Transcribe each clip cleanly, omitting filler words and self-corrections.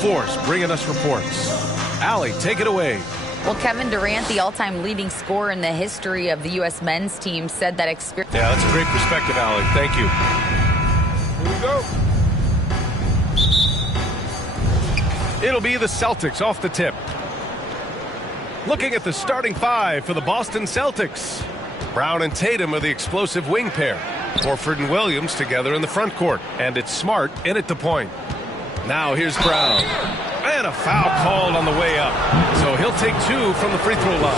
Force bringing us reports. Allie, take it away. Well, Kevin Durant, the all-time leading scorer in the history of the U.S. men's team, said that experience. Yeah, that's a great perspective, Allie. Thank you. Here we go. It'll be the Celtics off the tip. Looking at the starting five for the Boston Celtics. Brown and Tatum are the explosive wing pair. Horford and Williams together in the front court. And it's Smart in at the point. Now here's Brown. And a foul called on the way up. So he'll take two from the free throw line.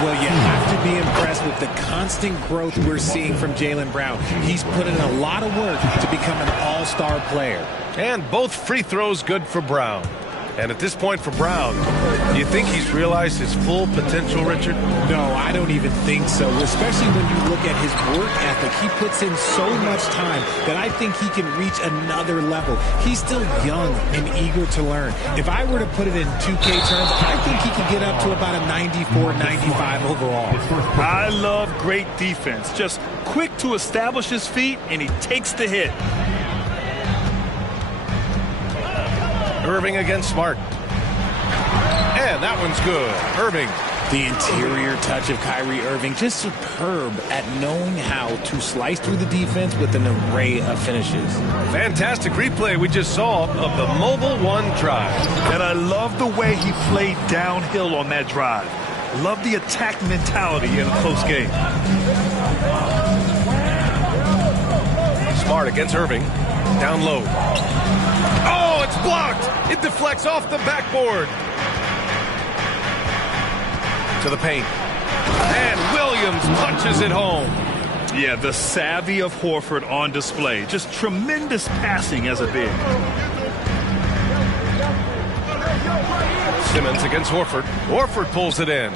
Well, you have to be impressed with the constant growth we're seeing from Jaylen Brown. He's put in a lot of work to become an all-star player. And both free throws good for Brown. And at this point for Brown, do you think he's realized his full potential, Richard? No, I don't even think so, especially when you look at his work ethic. He puts in so much time that I think he can reach another level. He's still young and eager to learn. If I were to put it in 2K terms, I think he could get up to about a 94, 95 overall. I love great defense. Just quick to establish his feet, and he takes the hit. Irving against Smart. And that one's good. Irving. The interior touch of Kyrie Irving, just superb at knowing how to slice through the defense with an array of finishes. Fantastic replay we just saw of the Mobile One drive. And I love the way he played downhill on that drive. Love the attack mentality in a close game. Smart against Irving. Down low. Oh, it's blocked. It deflects off the backboard. To the paint. And Williams punches it home. Yeah, the savvy of Horford on display. Just tremendous passing as a big. Simmons against Horford. Horford pulls it in.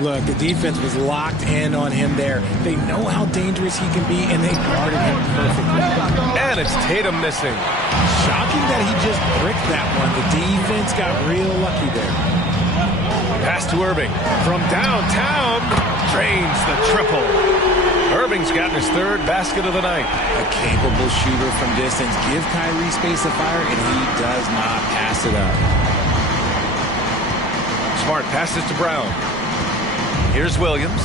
Look, the defense was locked in on him there. They know how dangerous he can be, and they guarded him perfectly. And it's Tatum missing. Shocking that he just bricked that one. The defense got real lucky there. Pass to Irving. From downtown, drains the triple. Irving's gotten his third basket of the night. A capable shooter from distance. Give Kyrie space to fire, and he does not pass it up. Smart passes to Brown. Here's Williams.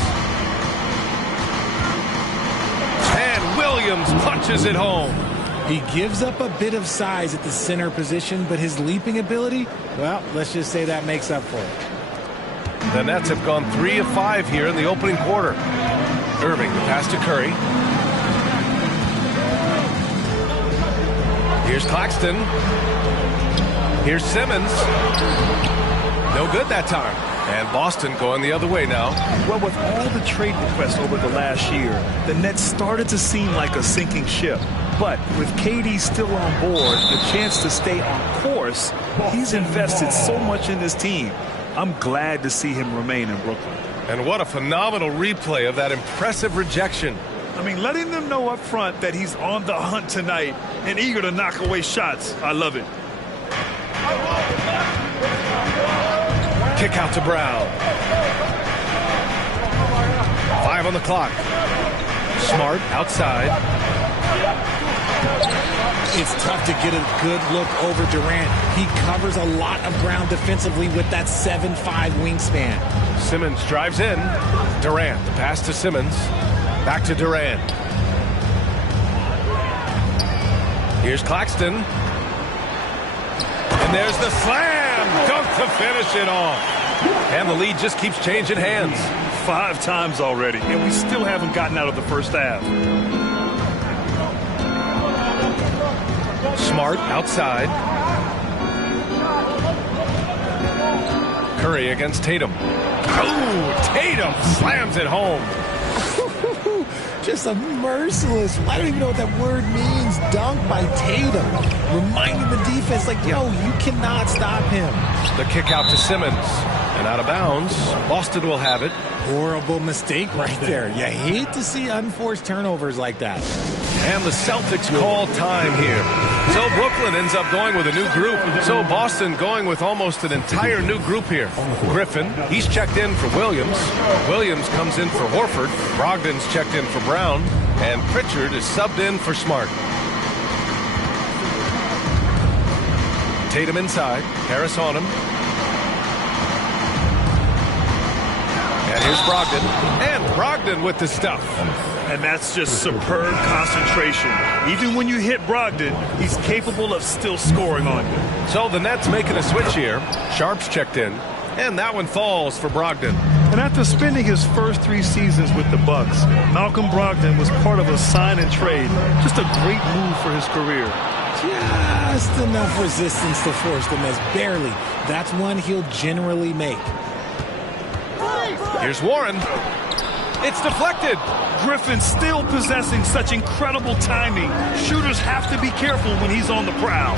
And Williams punches it home. He gives up a bit of size at the center position, but his leaping ability, well, let's just say that makes up for it. The Nets have gone 3 of 5 here in the opening quarter. Irving, the pass to Curry. Here's Claxton. Here's Simmons. No good that time. And Boston going the other way now. Well, with all the trade requests over the last year, the Nets started to seem like a sinking ship. But with KD still on board, the chance to stay on course, he's invested so much in this team. I'm glad to see him remain in Brooklyn. And what a phenomenal replay of that impressive rejection. I mean, letting them know up front that he's on the hunt tonight and eager to knock away shots. I love it. Kick out to Brown. 5 on the clock. Smart outside. It's tough to get a good look over Durant. He covers a lot of ground defensively with that 7'5" wingspan. Simmons drives in. Durant, the pass to Simmons. Back to Durant. Here's Claxton. And there's the slam. Dunk to finish it off. And the lead just keeps changing hands. 5 times already, and we still haven't gotten out of the first half. Smart outside. Curry against Tatum. Oh, Tatum slams it home. Just a merciless, I don't even know what that word means, dunk by Tatum. Reminding the defense, like, yo, you cannot stop him. The kick out to Simmons. And out of bounds. Boston will have it. Horrible mistake right there. You hate to see unforced turnovers like that. And the Celtics call time here. So Brooklyn ends up going with a new group. So Boston going with almost an entire new group here. Griffin, he's checked in for Williams. Williams comes in for Horford. Brogdon's checked in for Brown. And Pritchard is subbed in for Smart. Tatum inside. Harris on him. And here's Brogdon. And Brogdon with the stuff. And that's just superb concentration. Even when you hit Brogdon, he's capable of still scoring on you. So the Nets making a switch here. Sharp's checked in. And that one falls for Brogdon. And after spending his first 3 seasons with the Bucks, Malcolm Brogdon was part of a sign and trade. Just a great move for his career. Just enough resistance to force the miss. Barely. That's one he'll generally make. Here's Warren. It's deflected. Griffin still possessing such incredible timing. Shooters have to be careful when he's on the prowl.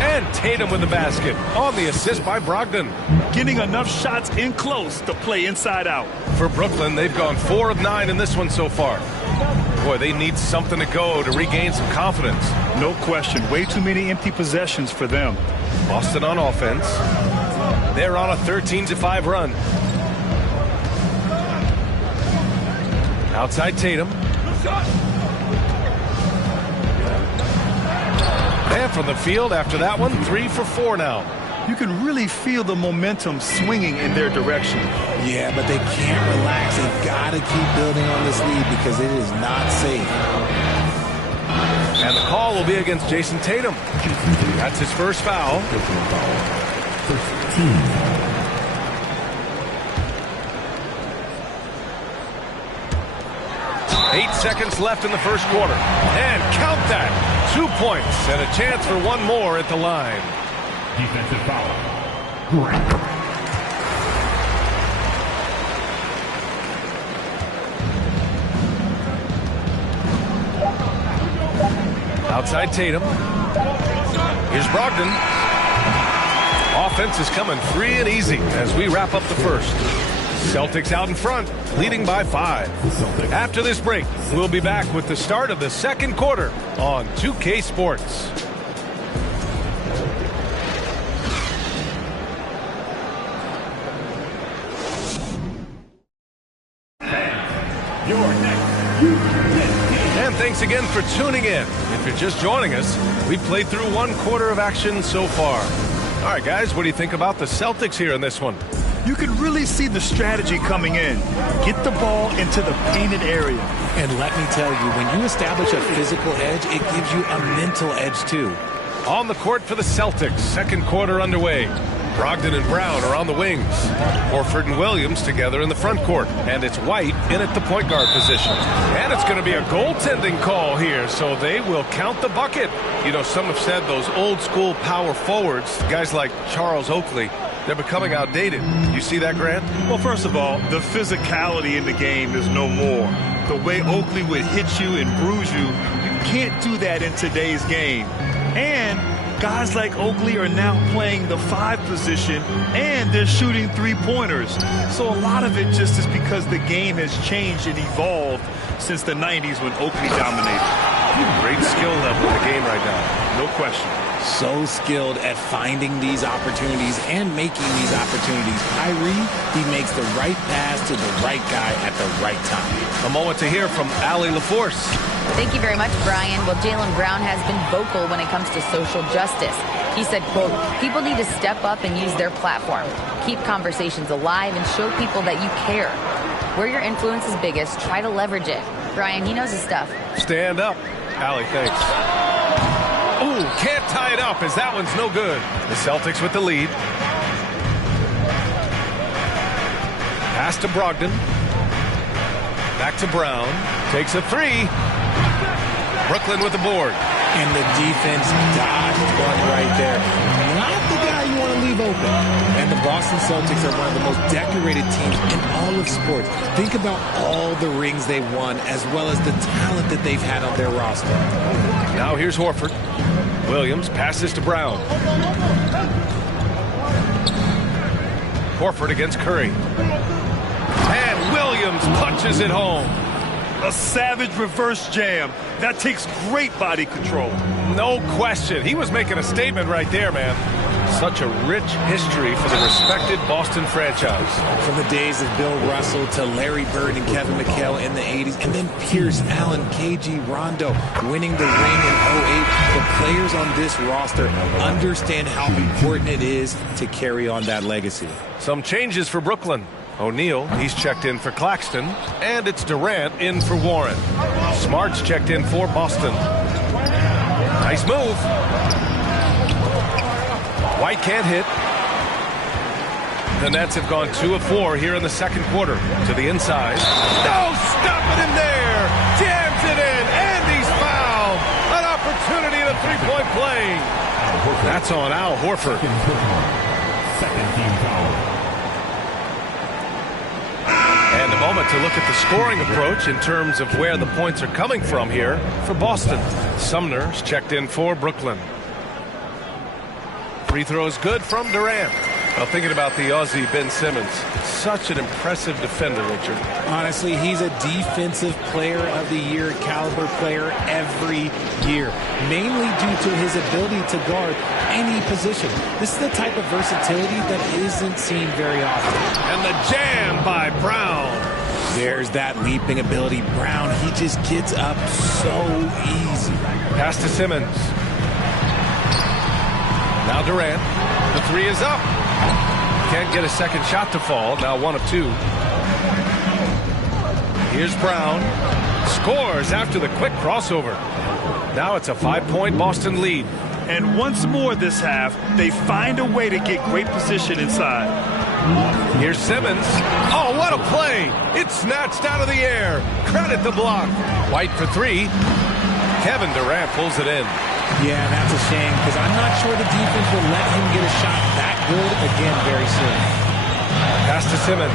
And Tatum with the basket on the assist by Brogdon. Getting enough shots in close to play inside out. For Brooklyn, they've gone 4 of 9 in this one so far. Boy, they need something to go to regain some confidence. No question. Way too many empty possessions for them. Boston on offense. They're on a 13-5 run. Outside Tatum. And from the field after that one, 3 for 4 now. You can really feel the momentum swinging in their direction. Yeah, but they can't relax. They've got to keep building on this lead because it is not safe. And the call will be against Jason Tatum. That's his first foul. 8 seconds left in the first quarter. And count that. 2 points and a chance for one more at the line. Defensive foul. Grant. Outside Tatum. Here's Brogdon. Offense is coming free and easy as we wrap up the first. Celtics out in front, leading by 5. After this break, we'll be back with the start of the second quarter on 2K Sports. And thanks again for tuning in. If you're just joining us, we've played through 1 quarter of action so far. All right, guys, what do you think about the Celtics here in this one? You can really see the strategy coming in. Get the ball into the painted area. And let me tell you, when you establish a physical edge, it gives you a mental edge, too. On the court for the Celtics, second quarter underway. Brogdon and Brown are on the wings. Horford and Williams together in the front court. And it's White in at the point guard position. And it's going to be a goaltending call here, so they will count the bucket. You know, some have said those old school power forwards, guys like Charles Oakley, they're becoming outdated. You see that, Grant? Well, first of all, the physicality in the game is no more. The way Oakley would hit you and bruise you, you can't do that in today's game. And guys like Oakley are now playing the 5 position, and they're shooting 3-pointers. So a lot of it just is because the game has changed and evolved since the 90s when Oakley dominated. Great skill level in the game right now. No question. So skilled at finding these opportunities and making these opportunities. Kyrie, he makes the right pass to the right guy at the right time. A moment to hear from Allie LaForce. Thank you very much, Brian. Well, Jaylen Brown has been vocal when it comes to social justice. He said, quote, people need to step up and use their platform. Keep conversations alive and show people that you care. Where your influence is biggest, try to leverage it. Brian, he knows his stuff. Stand up. Allie, thanks. Ooh, can't tie it up as that one's no good. The Celtics with the lead. Pass to Brogdon. Back to Brown. Takes a 3. Brooklyn with the board. And the defense dodged one right there. Not the guy you want to leave open. And the Boston Celtics are one of the most decorated teams in all of sports. Think about all the rings they've won as well as the talent that they've had on their roster. Now here's Horford. Williams passes to Brown. Horford against Curry. And Williams punches it home. A savage reverse jam. That takes great body control. No question. He was making a statement right there, man. Such a rich history for the respected Boston franchise. From the days of Bill Russell to Larry Bird and Kevin McHale in the 80s, and then Pierce, Allen, KG, Rondo winning the ring in '08. The players on this roster understand how important it is to carry on that legacy. Some changes for Brooklyn. O'Neal, he's checked in for Claxton, and it's Durant in for Warren. Smart's checked in for Boston. Nice move. White can't hit. The Nets have gone 2 of 4 here in the second quarter. To the inside. No, stopping him there. Jams it in, and he's fouled. An opportunity at a three-point play. That's on Al Horford. Second team foul. And a moment to look at the scoring approach in terms of where the points are coming from here for Boston. Sumner's checked in for Brooklyn. Free throw is good from Durant. Well, thinking about the Aussie Ben Simmons, such an impressive defender, Richard. Honestly, he's a defensive player of the year, caliber player every year, mainly due to his ability to guard any position. This is the type of versatility that isn't seen very often. And the jam by Brown. There's that leaping ability. Brown, he just gets up so easy. Pass to Simmons. Now Durant. The three is up. Can't get a second shot to fall. Now 1 of 2. Here's Brown. Scores after the quick crossover. Now it's a 5-point Boston lead. And once more this half, they find a way to get great position inside. Here's Simmons. Oh, what a play. It's snatched out of the air. Credit the block. White for 3. Kevin Durant pulls it in. Yeah, that's a shame because I'm not sure the defense will let him get a shot that good again very soon. Pass to Simmons.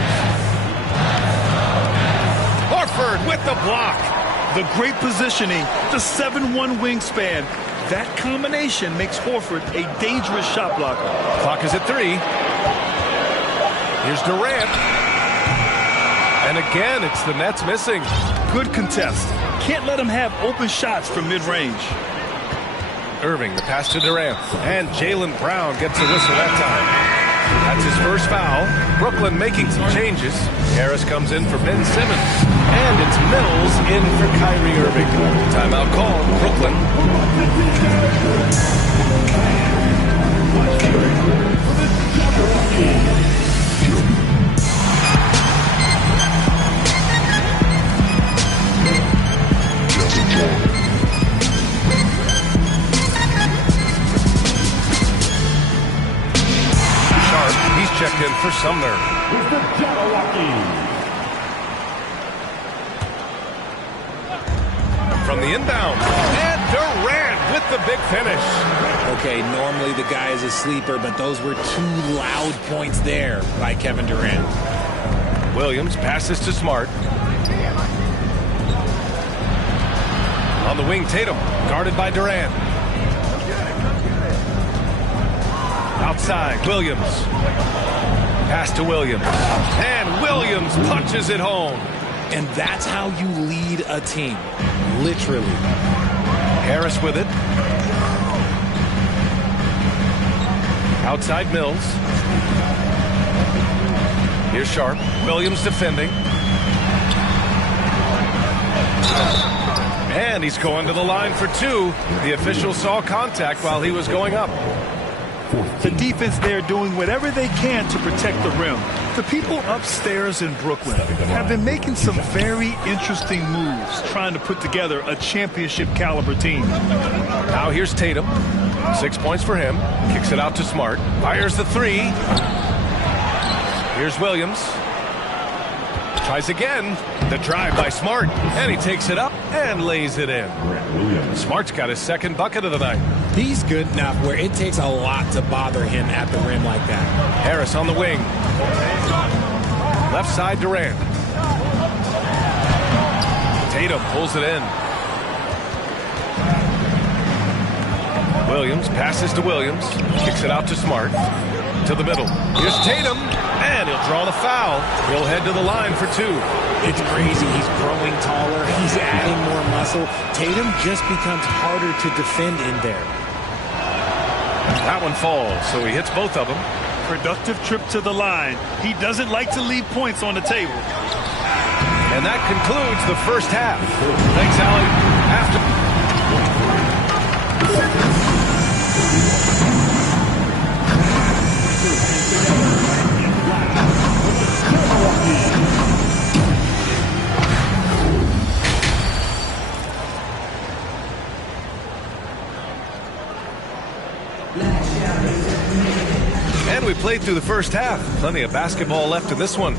Horford with the block. The great positioning, the 7'1" wingspan. That combination makes Horford a dangerous shot blocker. Clock is at 3. Here's Durant. And again, it's the Nets missing. Good contest. Can't let him have open shots from mid-range. Irving, the pass to Durant. And Jaylen Brown gets a whistle that time. That's his first foul. Brooklyn making some changes. Harris comes in for Ben Simmons. And it's Mills in for Kyrie Irving. Timeout called, Brooklyn. He's checked in for Sumner. From the inbound. And Durant with the big finish. Okay, normally the guy is a sleeper, but those were 2 loud points there by Kevin Durant. Williams passes to Smart. On the wing, Tatum, guarded by Durant. Outside, Williams. Pass to Williams. And Williams punches it home. And that's how you lead a team. Literally. Harris with it. Outside Mills. Here's Sharp. Williams defending. And he's going to the line for 2. The official saw contact while he was going up. The defense there doing whatever they can to protect the rim. The people upstairs in Brooklyn have been making some very interesting moves trying to put together a championship caliber team. Now here's Tatum. 6 points for him. Kicks it out to Smart. Fires the 3. Here's Williams. Tries again. The drive by Smart. And he takes it up and lays it in. Smart's got his second bucket of the night. He's good enough where it takes a lot to bother him at the rim like that. Harris on the wing. Left side Durant. Tatum pulls it in. Williams passes to Williams. Kicks it out to Smart. To the middle. Here's Tatum. And he'll draw the foul. He'll head to the line for two. It's crazy. He's growing taller. He's adding more muscle. Tatum just becomes harder to defend in there. That one falls, so he hits both of them. Productive trip to the line. He doesn't like to leave points on the table. And that concludes the first half. Thanks, Allie. After... And we played through the first half. Plenty of basketball left in this one.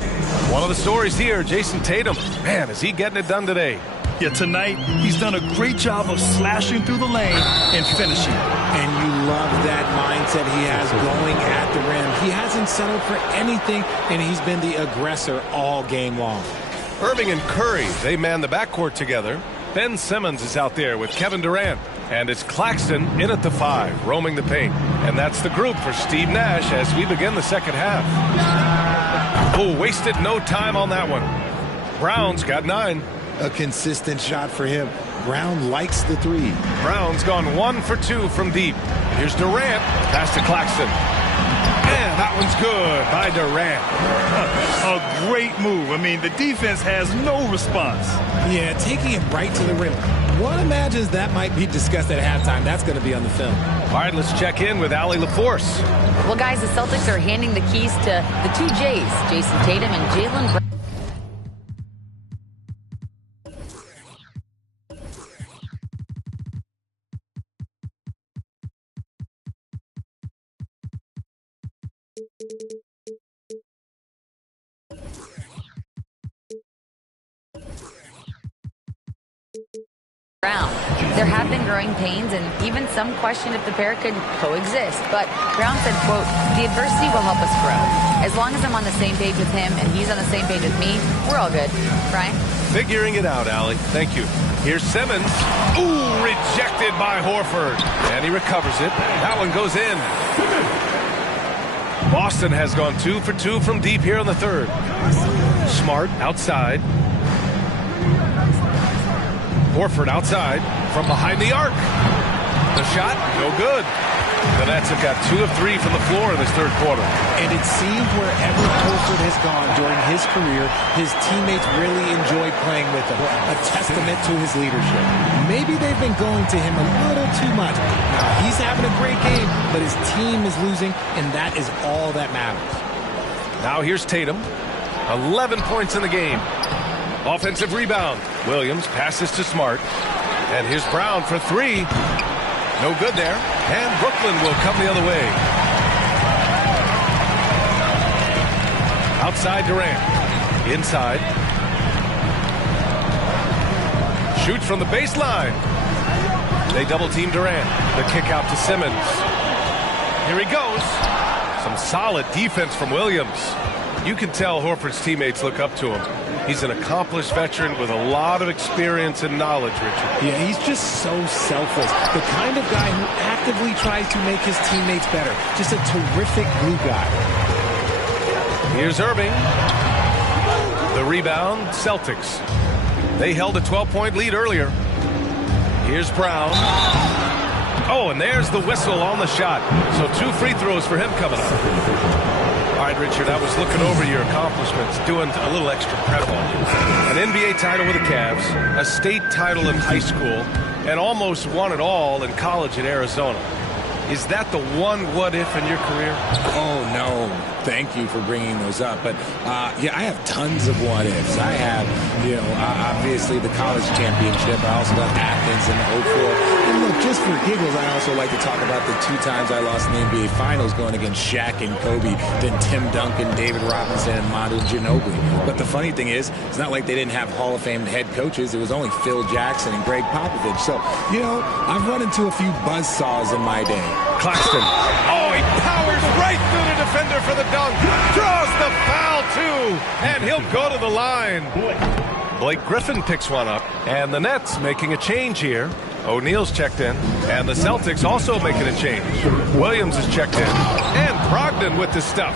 One of the stories here, Jason Tatum. Man, is he getting it done today. Yeah, tonight he's done a great job of slashing through the lane and finishing. And you love that mindset he has going at the rim. He hasn't settled for anything, and he's been the aggressor all game long. Irving and Curry, they man the backcourt together. Ben Simmons is out there with Kevin Durant. And it's Claxton in at the 5, roaming the paint. And that's the group for Steve Nash as we begin the second half. Oh, wasted no time on that one. Brown's got 9. A consistent shot for him. Brown likes the 3. Brown's gone 1 for 2 from deep. Here's Durant. Pass to Claxton. And that one's good by Durant. A great move. I mean, the defense has no response. Yeah, taking it right to the rim. One imagines that might be discussed at halftime. That's going to be on the film. All right, let's check in with Allie LaForce. Well, guys, the Celtics are handing the keys to the 2 J's, Jason Tatum and Jaylen Brown. There have been growing pains, and even some questioned if the pair could coexist. But Brown said, quote, "The adversity will help us grow. As long as I'm on the same page with him and he's on the same page with me, we're all good." Brian? Figuring it out, Allie. Thank you. Here's Simmons. Ooh, rejected by Horford. And he recovers it. That one goes in. Boston has gone 2 for 2 from deep here in the third. Smart outside. Horford outside from behind the arc. The shot, no good. The Nets have got 2 of 3 from the floor in this third quarter. And it seems wherever Horford has gone during his career, his teammates really enjoy playing with him. A testament to his leadership. Maybe they've been going to him a little too much. Now, he's having a great game, but his team is losing, and that is all that matters. Now here's Tatum. 11 points in the game. Offensive rebound. Williams passes to Smart. And here's Brown for 3. No good there. And Brooklyn will come the other way. Outside Durant. Inside. Shoots from the baseline. They double team Durant. The kick out to Simmons. Here he goes. Some solid defense from Williams. You can tell Horford's teammates look up to him. He's an accomplished veteran with a lot of experience and knowledge, Richard. Yeah, he's just so selfless. The kind of guy who actively tries to make his teammates better. Just a terrific glue guy. Here's Irving. The rebound, Celtics. They held a 12-point lead earlier. Here's Brown. Oh, and there's the whistle on the shot. So 2 free throws for him coming up. All right, Richard, I was looking over your accomplishments, doing a little extra prep on you. An NBA title with the Cavs, a state title in high school, and almost won it all in college in Arizona. Is that the one what-if in your career? Oh, no. Thank you for bringing those up. But, yeah, I have tons of what-ifs. I have, obviously the college championship. I also got Athens in 04. And look, just for giggles, I also like to talk about the 2 times I lost in the NBA Finals going against Shaq and Kobe, then Tim Duncan, David Robinson, and Manu Ginobili. But the funny thing is, it's not like they didn't have Hall of Fame head coaches. It was only Phil Jackson and Greg Popovich. So, I've run into a few buzzsaws in my day. Claxton. Oh, he powers right through the defender for the dunk. Draws the foul, too. And he'll go to the line. Blake Griffin picks one up. And the Nets making a change here. O'Neal's checked in, and the Celtics also making a change. Williams is checked in, and Brogdon with the stuff.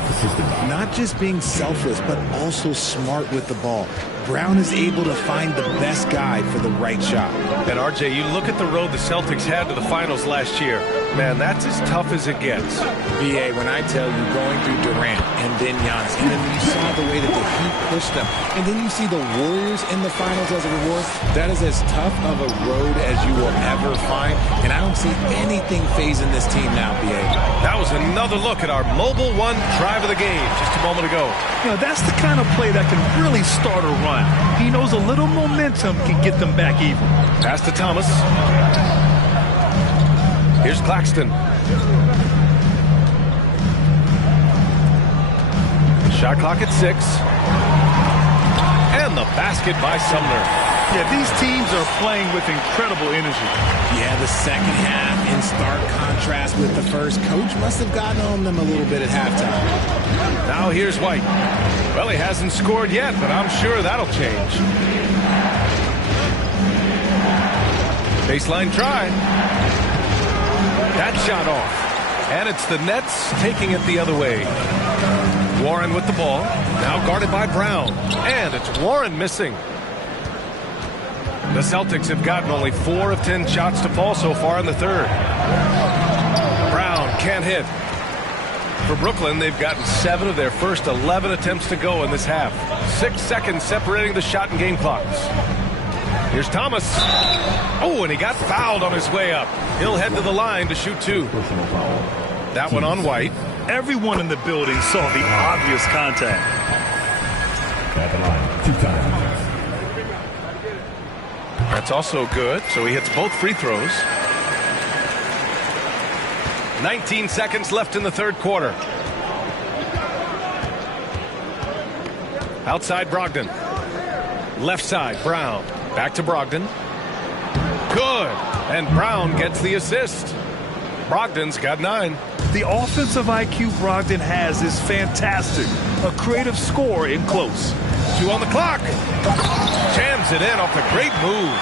Not just being selfless, but also smart with the ball. Brown is able to find the best guy for the right shot. And RJ, you look at the road the Celtics had to the finals last year. Man, that's as tough as it gets. BA, when I tell you going through Durant and then Giannis, and then you saw the way that the Heat pushed them, and then you see the Warriors in the finals as a reward, that is as tough of a road as you will ever find, and I don't see anything phasing this team now, BA. That was another look at our Mobile One drive of the game just a moment ago. You know, that's the kind of play that can really start a run. He knows a little momentum can get them back even. Pass to Thomas. Here's Claxton. Shot clock at 6. And the basket by Sumner. Yeah, these teams are playing with incredible energy. Yeah, the second half in stark contrast with the first. Coach must have gotten on them a little bit at halftime. Now here's White. Well, he hasn't scored yet, but I'm sure that'll change. Baseline try. That shot off. And it's the Nets taking it the other way. Warren with the ball. Now guarded by Brown. And it's Warren missing. The Celtics have gotten only 4 of 10 shots to fall so far in the third. Brown can't hit. For Brooklyn, they've gotten 7 of their first 11 attempts to go in this half. 6 seconds separating the shot and game clocks. Here's Thomas. Oh, and he got fouled on his way up. He'll head to the line to shoot 2. That one on White. Everyone in the building saw the obvious contact. At the line, 2 times. That's also good, so he hits both free throws. 19 seconds left in the third quarter. Outside Brogdon. Left side, Brown. Back to Brogdon. Good. And Brown gets the assist. Brogdon's got 9. The offensive IQ Brogdon has is fantastic. A creative scorer in close. 2 on the clock. Jams it in off a great move.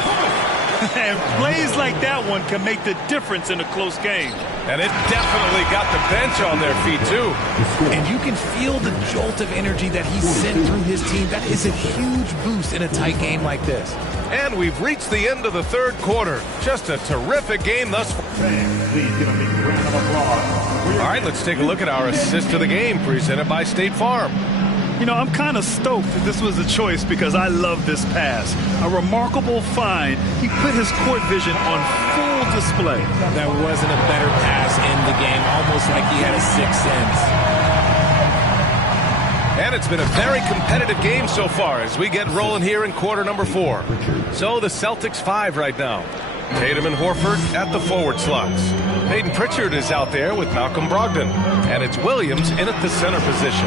And plays like that one can make the difference in a close game. And it definitely got the bench on their feet, too. And you can feel the jolt of energy that he sent through his team. That is a huge boost in a tight game like this. And we've reached the end of the third quarter. Just a terrific game thus far. Please give a big round of applause. All right, let's take a look at our assist of the game presented by State Farm. You know, I'm kind of stoked that this was a choice because I love this pass. A remarkable find. He put his court vision on full display. That wasn't a better pass in the game, almost like he had a 6th sense. And it's been a very competitive game so far as we get rolling here in quarter number 4. So the Celtics 5 right now. Tatum and Horford at the forward slots. Peyton Pritchard is out there with Malcolm Brogdon. And it's Williams in at the center position.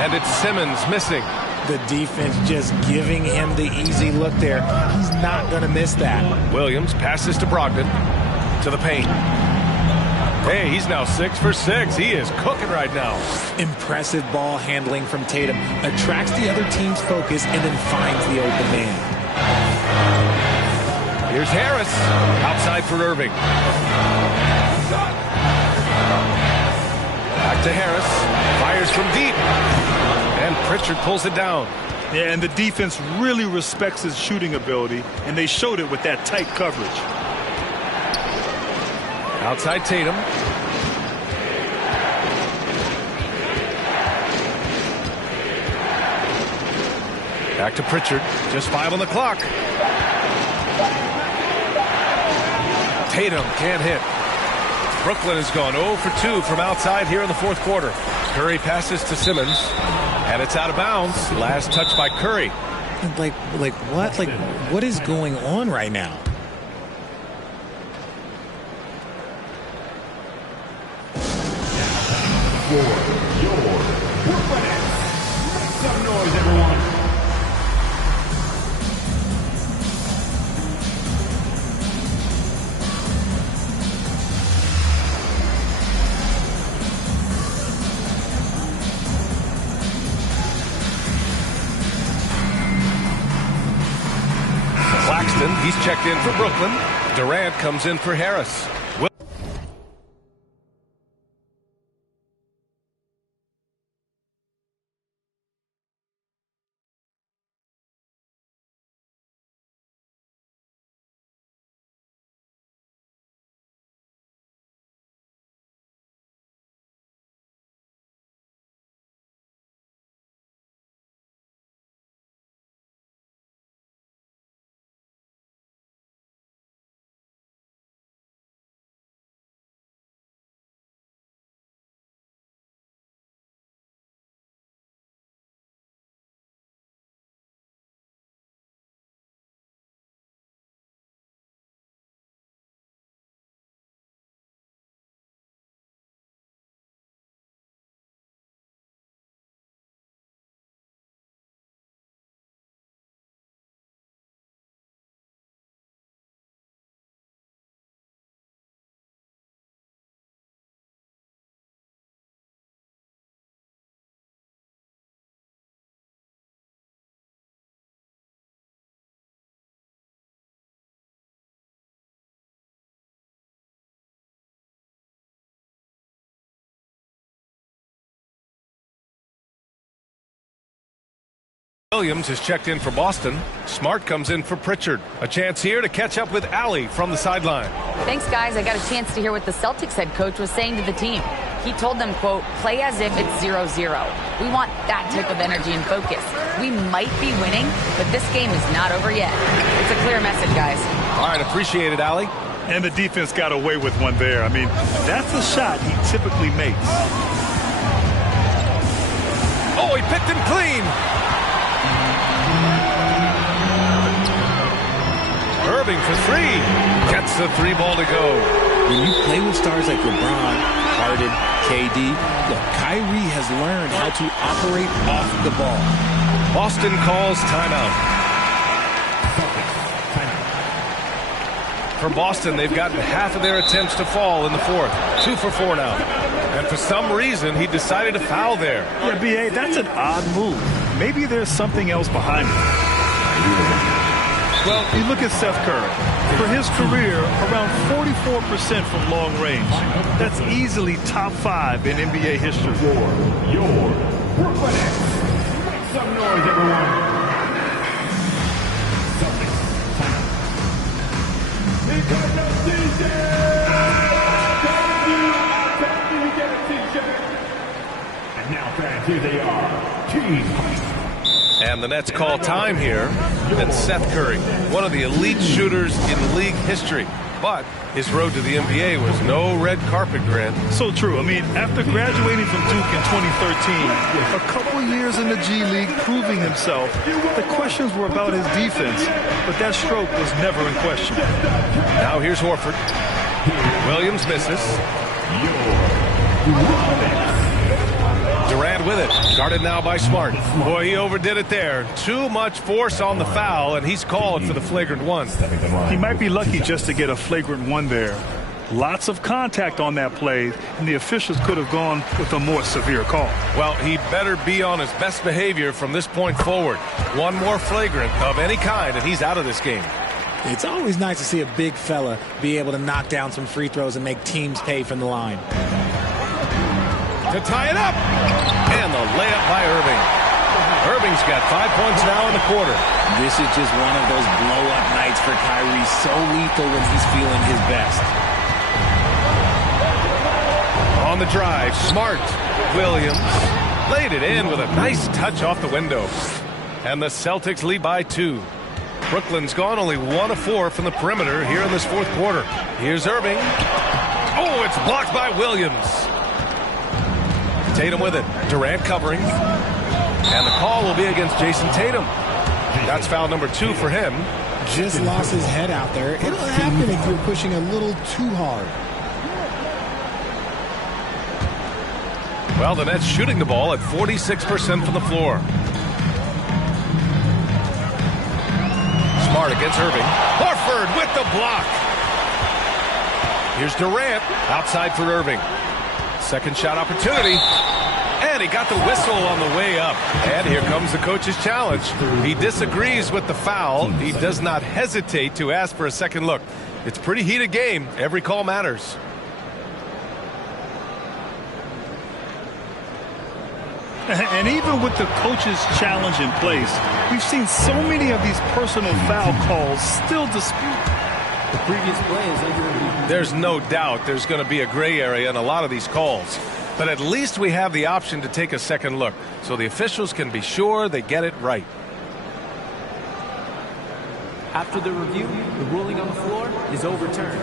And it's Simmons missing. The defense just giving him the easy look there. He's not going to miss that. Williams passes to Brogdon. To the paint. Hey, he's now 6 for 6. He is cooking right now. Impressive ball handling from Tatum. Attracts the other team's focus and then finds the open man. Here's Harris. Outside for Irving. Back to Harris. Fires from deep. And Pritchard pulls it down. Yeah, and the defense really respects his shooting ability, and they showed it with that tight coverage. Outside Tatum. Back to Pritchard. Just 5 on the clock. Tatum can't hit. Brooklyn has gone 0 for 2 from outside here in the fourth quarter. Curry passes to Simmons, and it's out of bounds. Last touch by Curry. Like what? Like, what is going on right now? Some noise, everyone. He's checked in for Brooklyn. Durant comes in for Harris. Williams is checked in for Boston. Smart comes in for Pritchard. A chance here to catch up with Allie from the sideline. Thanks, guys. I got a chance to hear what the Celtics head coach was saying to the team. He told them, quote, play as if it's 0-0. We want that type of energy and focus. We might be winning, but this game is not over yet. It's a clear message, guys. All right, appreciate it, Allie. And the defense got away with one there. I mean, that's a shot he typically makes. Oh, he picked him clean. Irving for three. Gets the three ball to go. When you play with stars like LeBron, Harden, KD, look, Kyrie has learned how to operate off the ball. Boston calls timeout. For Boston, they've gotten half of their attempts to fall in the fourth. 2 for 4 now. And for some reason, he decided to foul there. Yeah, B.A., that's an odd move. Maybe there's something else behind it. Well, you look at Seth Curry. For his career, around 44% from long range. That's easily top 5 in NBA history. Your Brooklyn Nets. Make some noise, everyone. Celtics. Because the season. Can you get a t-shirt? And now, fans, here they are. Team. And the Nets call time here. And Seth Curry, one of the elite shooters in league history. But his road to the NBA was no red carpet grin. So true. I mean, after graduating from Duke in 2013, a couple years in the G League proving himself, the questions were about his defense, but that stroke was never in question. Now here's Horford. Williams misses. Durant with it. Guarded now by Smart. Boy, he overdid it there. Too much force on the foul, and he's called for the flagrant one. He might be lucky just to get a flagrant one there. Lots of contact on that play, and the officials could have gone with a more severe call. Well, he better be on his best behavior from this point forward. One more flagrant of any kind, and he's out of this game. It's always nice to see a big fella be able to knock down some free throws and make teams pay from the line. To tie it up. And the layup by Irving. Irving's got 5 points now in the quarter. This is just one of those blow-up nights for Kyrie. So lethal when he's feeling his best. On the drive, Smart. Williams laid it in with a nice touch off the window. And the Celtics lead by 2. Brooklyn's gone only 1 of 4 from the perimeter here in this fourth quarter. Here's Irving. Oh, it's blocked by Williams. Tatum with it. Durant covering. And the call will be against Jason Tatum. That's foul number 2 for him. Just lost his head out there. It'll happen if you're pushing a little too hard. Well, the Nets shooting the ball at 46% from the floor. Smart against Irving. Horford with the block. Here's Durant outside for Irving. Second shot opportunity. And he got the whistle on the way up. And here comes the coach's challenge. He disagrees with the foul. He does not hesitate to ask for a second look. It's a pretty heated game. Every call matters. And even with the coach's challenge in place, we've seen so many of these personal foul calls still disputed. The previous play is under review. There's no doubt there's going to be a gray area in a lot of these calls. But at least we have the option to take a second look, so the officials can be sure they get it right. After the review, the ruling on the floor is overturned.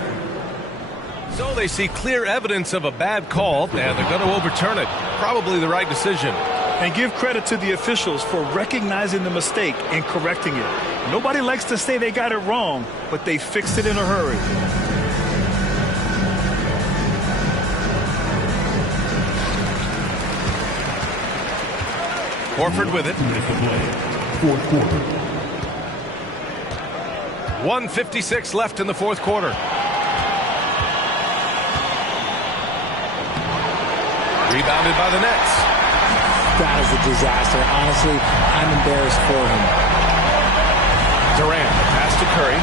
So they see clear evidence of a bad call, and they're going to overturn it. Probably the right decision. And give credit to the officials for recognizing the mistake and correcting it. Nobody likes to say they got it wrong, but they fixed it in a hurry. Horford with it. Fourth quarter. 1:56 left in the fourth quarter. Rebounded by the Nets. That is a disaster. Honestly, I'm embarrassed for him. Durant, pass to Curry.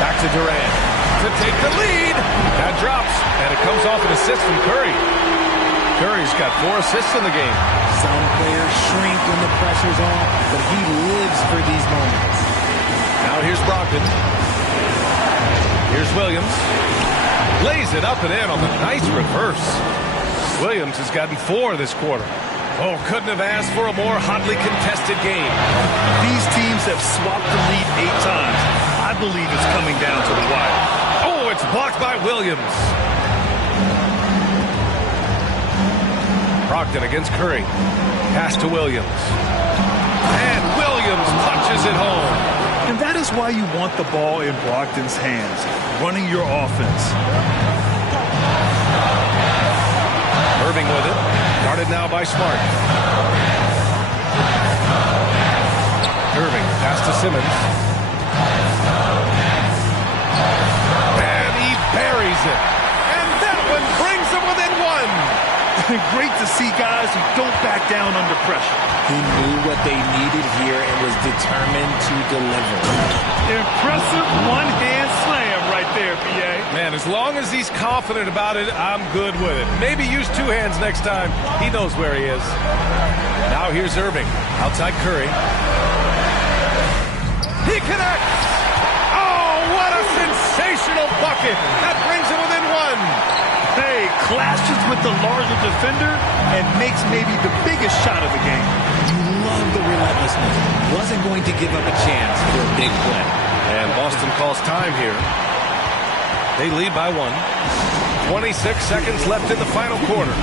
Back to Durant to take the lead. That drops, and it comes off an assist from Curry. Curry's got 4 assists in the game. Some players shrink when the pressure's on, but he lives for these moments. Now here's Brogdon. Here's Williams. Lays it up and in on the nice reverse. Williams has gotten 4 this quarter. Oh, couldn't have asked for a more hotly contested game. These teams have swapped the lead 8 times. I believe it's coming down to the wire. Oh, it's blocked by Williams. Brogdon against Curry. Pass to Williams. And Williams punches it home. And that is why you want the ball in Brogdon's hands, running your offense. Irving with it. Guarded now by Smart. Irving, pass to Simmons. And he buries it. And that one brings him within 1. Great to see guys who don't back down under pressure. He knew what they needed here and was determined to deliver. Impressive one-hand slam right there, B.A. Man, as long as he's confident about it, I'm good with it. Maybe use 2 hands next time. He knows where he is. Now here's Irving. Outside Curry. He connects! Oh, what a sensational bucket! That brings him within 1. Hey, clashes with the larger defender and makes maybe the biggest shot of the game. You love the relentlessness. Wasn't going to give up a chance for a big play. And Boston calls time here. They lead by 1. 26 seconds left in the final quarter.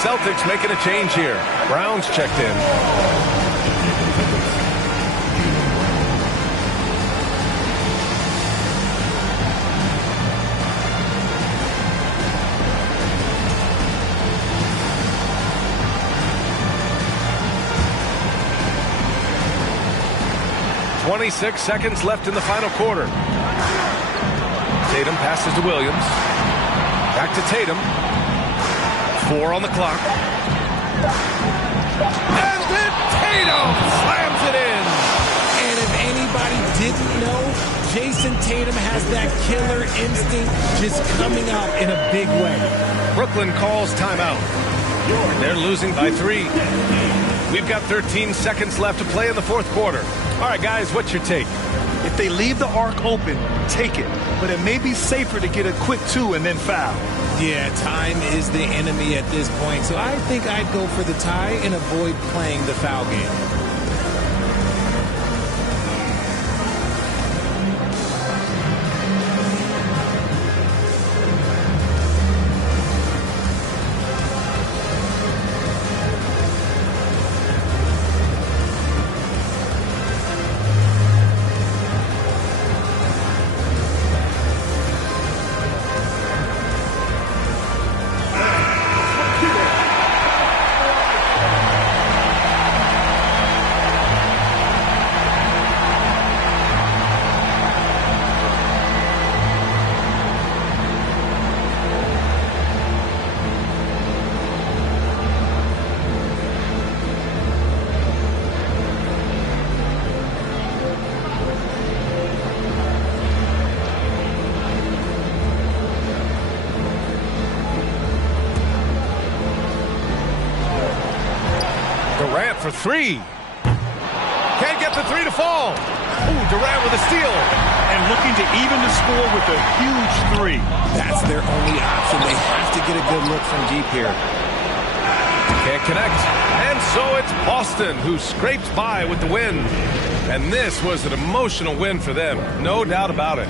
Celtics making a change here. Brown's checked in. .26 seconds left in the final quarter. Tatum passes to Williams. Back to Tatum. 4 on the clock. And then Tatum slams it in. Jason Tatum has that killer instinct just coming out in a big way. Brooklyn calls timeout. They're losing by 3. We've got 13 seconds left to play in the fourth quarter. All right, guys, what's your take? If they leave the arc open, take it. But it may be safer to get a quick 2 and then foul. Yeah, time is the enemy at this point. So I think I'd go for the tie and avoid playing the foul game. Durant for 3. Can't get the 3 to fall. Ooh, Durant with a steal. And looking to even the score with a huge 3. That's their only option. They have to get a good look from deep here. Can't connect. And so it's Boston who scrapes by with the win. And this was an emotional win for them. No doubt about it.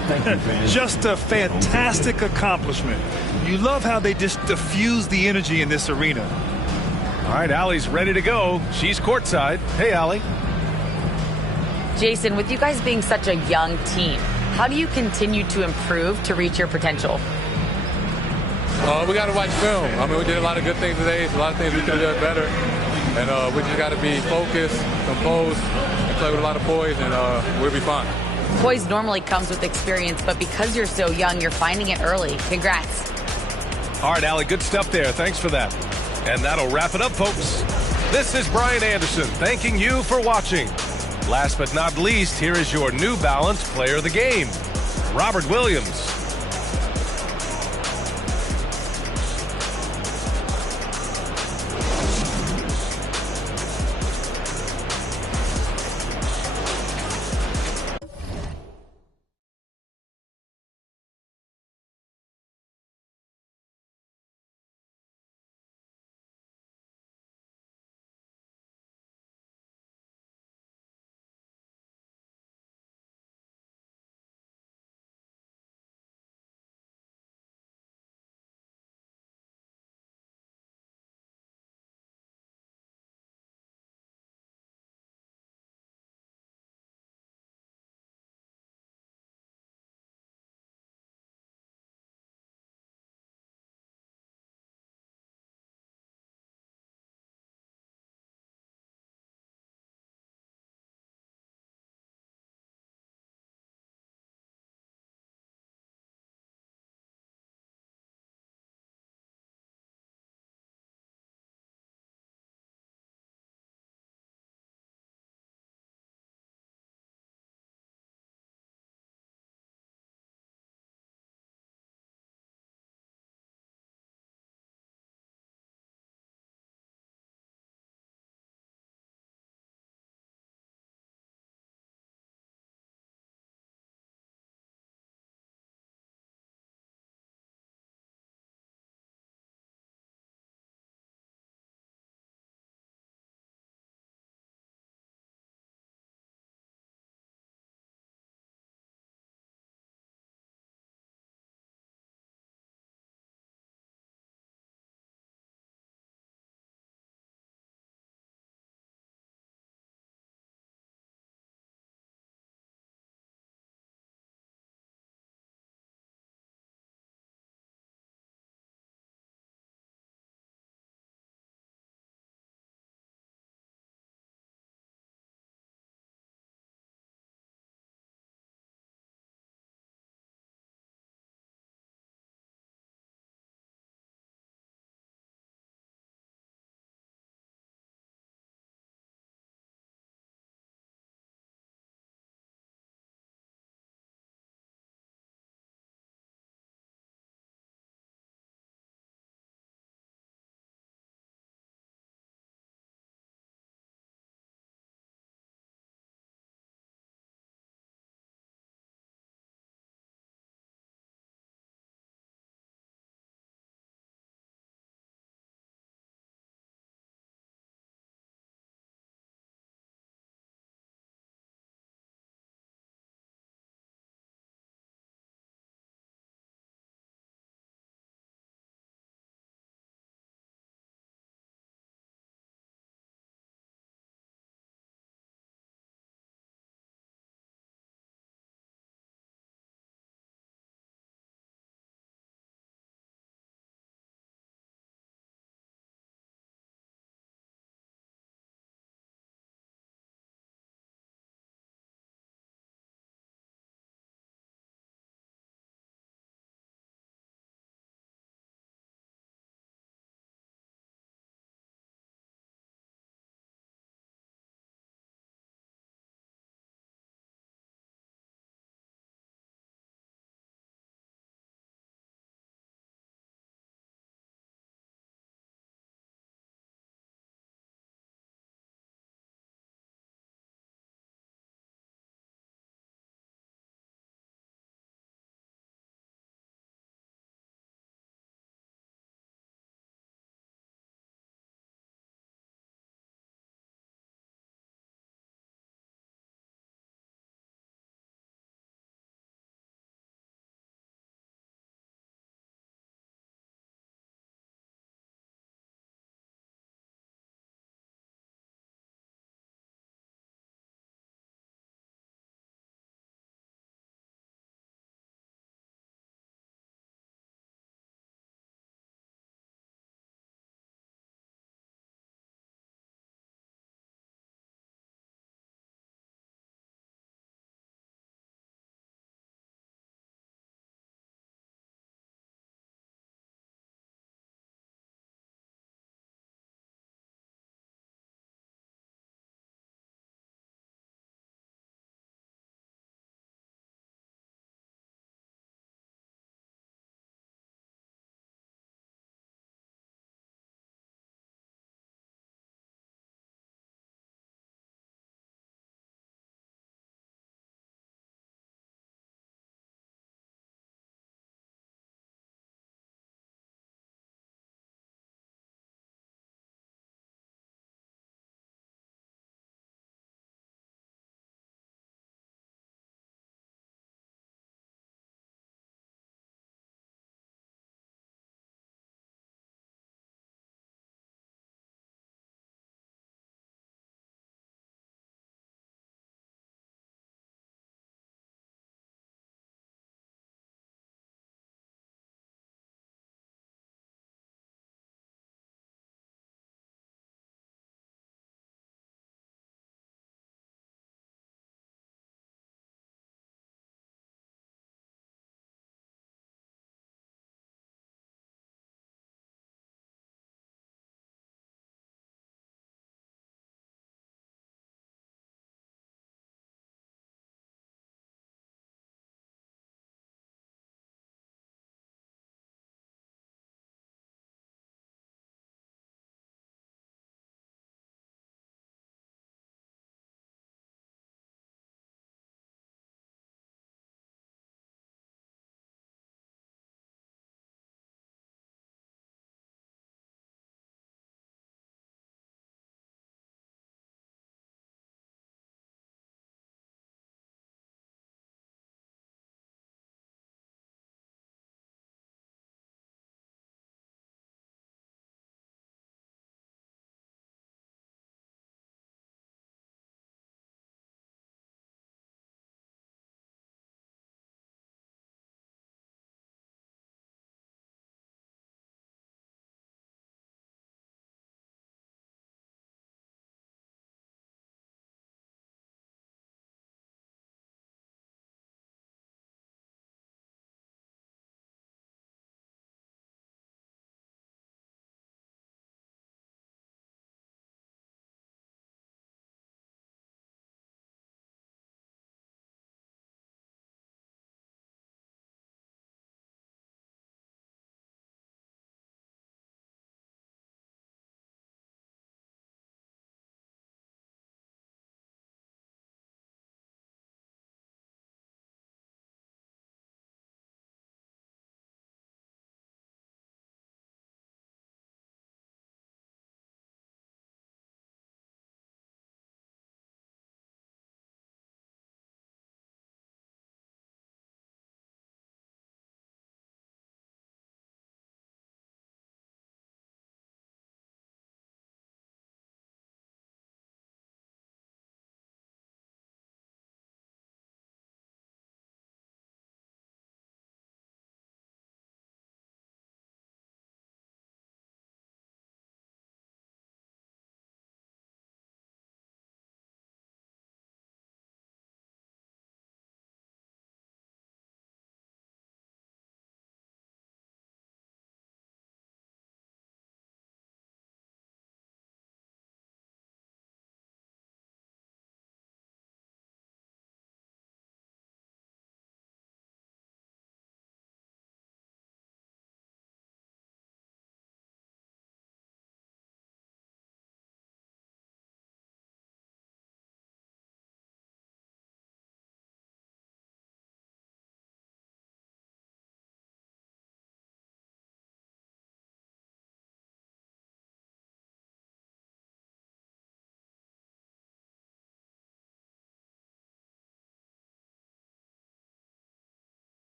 Just a fantastic accomplishment. You love how they just diffuse the energy in this arena. All right, Allie's ready to go. She's courtside. Hey, Allie. Jason, with you guys being such a young team, how do you continue to improve to reach your potential? We got to watch film. I mean, we did a lot of good things today. A lot of things we could have done better. And we just got to be focused, composed, and play with a lot of poise, and we'll be fine. Poise normally comes with experience, but because you're so young, you're finding it early. Congrats. All right, Allie, good stuff there. Thanks for that. And that'll wrap it up, folks. This is Brian Anderson thanking you for watching. Last but not least, here is your New Balance Player of the Game, Robert Williams.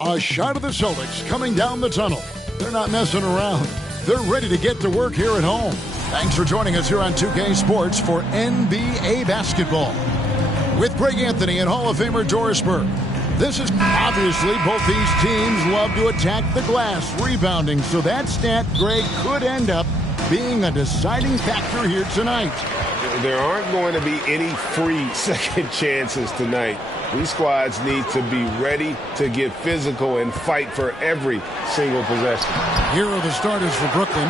A shot of the Celtics coming down the tunnel. They're not messing around. They're ready to get to work here at home. Thanks for joining us here on 2K Sports for NBA basketball. With Greg Anthony and Hall of Famer Doris Burke. This is obviously both these teams love to attack the glass, rebounding. So that stat, Greg, could end up being a deciding factor here tonight. There aren't going to be any free second chances tonight. These squads need to be ready to get physical and fight for every single possession. Here are the starters for Brooklyn.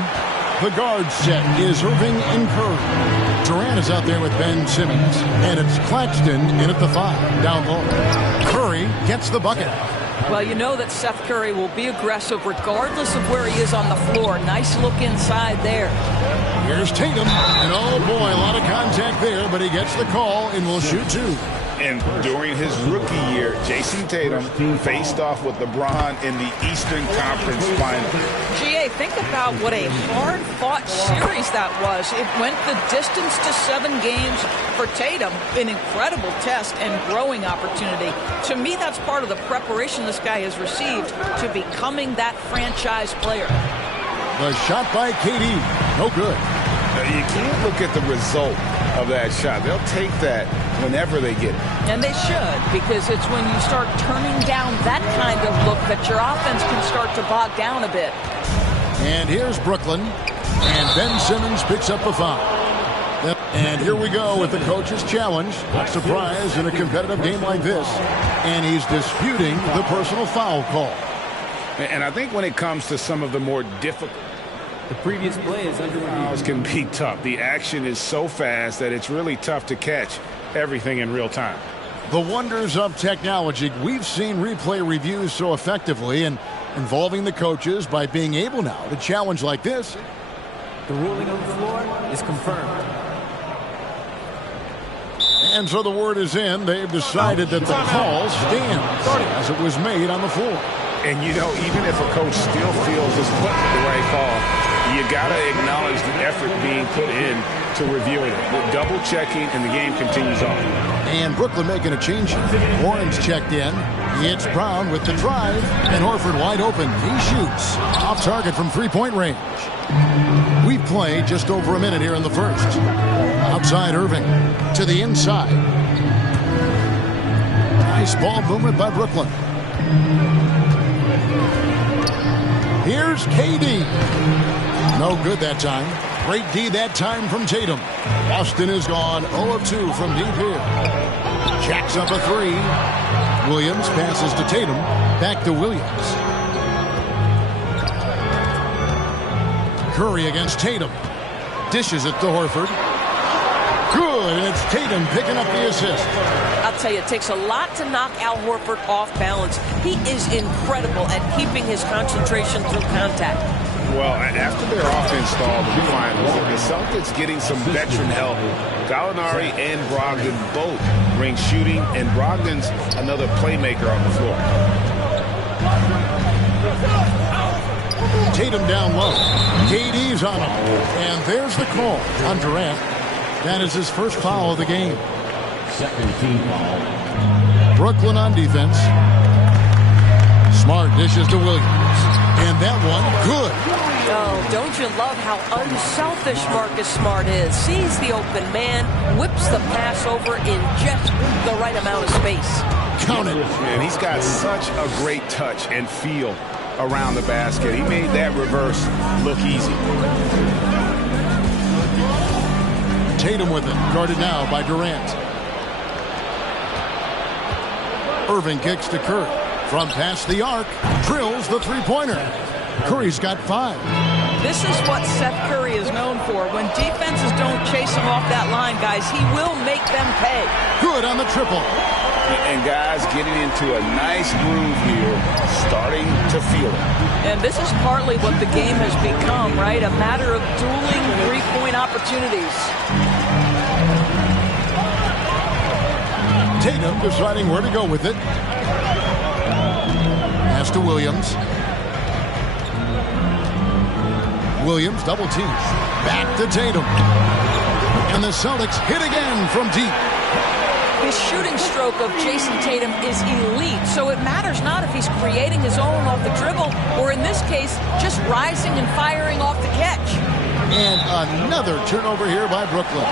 The guard set is Irving and Curry. Durant is out there with Ben Simmons. And it's Claxton in at the 5, down low. Curry gets the bucket. Well, you know that Seth Curry will be aggressive regardless of where he is on the floor. Nice look inside there. Here's Tatum. And oh boy, a lot of contact there, but he gets the call and will shoot 2. And during his rookie year, Jason Tatum faced off with LeBron in the Eastern Conference Final. GA, think about what a hard-fought series that was. It went the distance to 7 games for Tatum. An incredible test and growing opportunity. To me, that's part of the preparation this guy has received to becoming that franchise player. The shot by KD. No good. You can't look at the result of that shot. They'll take that whenever they get it. And they should, because it's when you start turning down that kind of look that your offense can start to bog down a bit. And here's Brooklyn. And Ben Simmons picks up the foul. And here we go with the coach's challenge. Not surprised in a competitive game like this. And he's disputing the personal foul call. And I think when it comes to some of the more difficult, the previous play is under review. Can be tough. The action is so fast that it's really tough to catch everything in real time. The wonders of technology. We've seen replay reviews so effectively and involving the coaches by being able now to challenge like this. The ruling on the floor is confirmed. And so the word is in. They've decided that the call stands as it was made on the floor. And, you know, even if a coach still feels this wasn't the right call, you got to acknowledge the effort being put in to reviewing it. Double checking, and the game continues on. And Brooklyn making a change here. Warren's checked in. It's Brown with the drive. And Horford wide open. He shoots. Off target from three-point range. We play just over a minute here in the first. Outside Irving. To the inside. Nice ball movement by Brooklyn. Here's KD. No good that time. Great D that time from Tatum. Boston is gone 0 of 2 from deep here. Jacks up a 3. Williams passes to Tatum. Back to Williams. Curry against Tatum. Dishes it to Horford. Good, and it's Tatum picking up the assist. I'll tell you, it takes a lot to knock Al Horford off balance. He is incredible at keeping his concentration through contact. Well, after their offense stalled in the finals, the Celtics getting some veteran help. Gallinari and Brogdon both bring shooting, and Brogdon's another playmaker on the floor. Tatum down low. KD's on him. And there's the call on Durant. That is his first foul of the game. Second team foul. Brooklyn on defense. Smart dishes to Williams. And that one, good. Oh, don't you love how unselfish Marcus Smart is? Sees the open man, whips the pass over in just the right amount of space. Count it. Man, he's got such a great touch and feel around the basket. He made that reverse look easy. Tatum with it, guarded now by Durant. Irving kicks to Curry. From past the arc, drills the three-pointer. Curry's got 5. This is what Seth Curry is known for. When defenses don't chase him off that line, guys, he will make them pay. Good on the triple. And guys getting into a nice groove here, starting to feel it. And this is partly what the game has become, right? A matter of dueling three-point opportunities. Tatum deciding where to go with it. Pass to Williams. Williams double teams. Back to Tatum. And the Celtics hit again from deep. His shooting stroke of Jason Tatum is elite, so it matters not if he's creating his own off the dribble or, in this case, just rising and firing off the catch. And another turnover here by Brooklyn.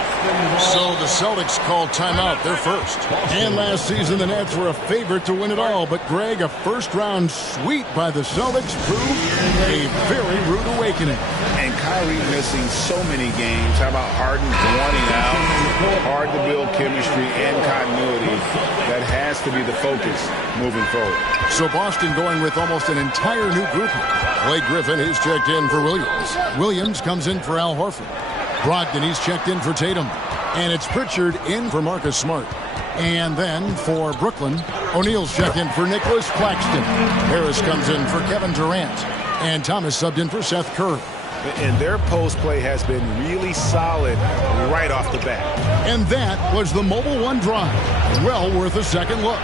So the Celtics called timeout, their first. And last season, the Nets were a favorite to win it all. But, Greg, a first-round sweep by the Celtics proved a very rude awakening. And Kyrie missing so many games. How about Harden wanting out? Hard to build chemistry and continuity. That has to be the focus moving forward. So Boston going with almost an entire new group. Blake Griffin, he's checked in for Williams. Williams comes in for Al Horford. Brogdon, he's checked in for Tatum. And it's Pritchard in for Marcus Smart. And then for Brooklyn, O'Neal's checked in for Nicholas Claxton. Harris comes in for Kevin Durant. And Thomas subbed in for Seth Curry. And their post play has been really solid right off the bat. And that was the Mobile One drive. Well worth a second look.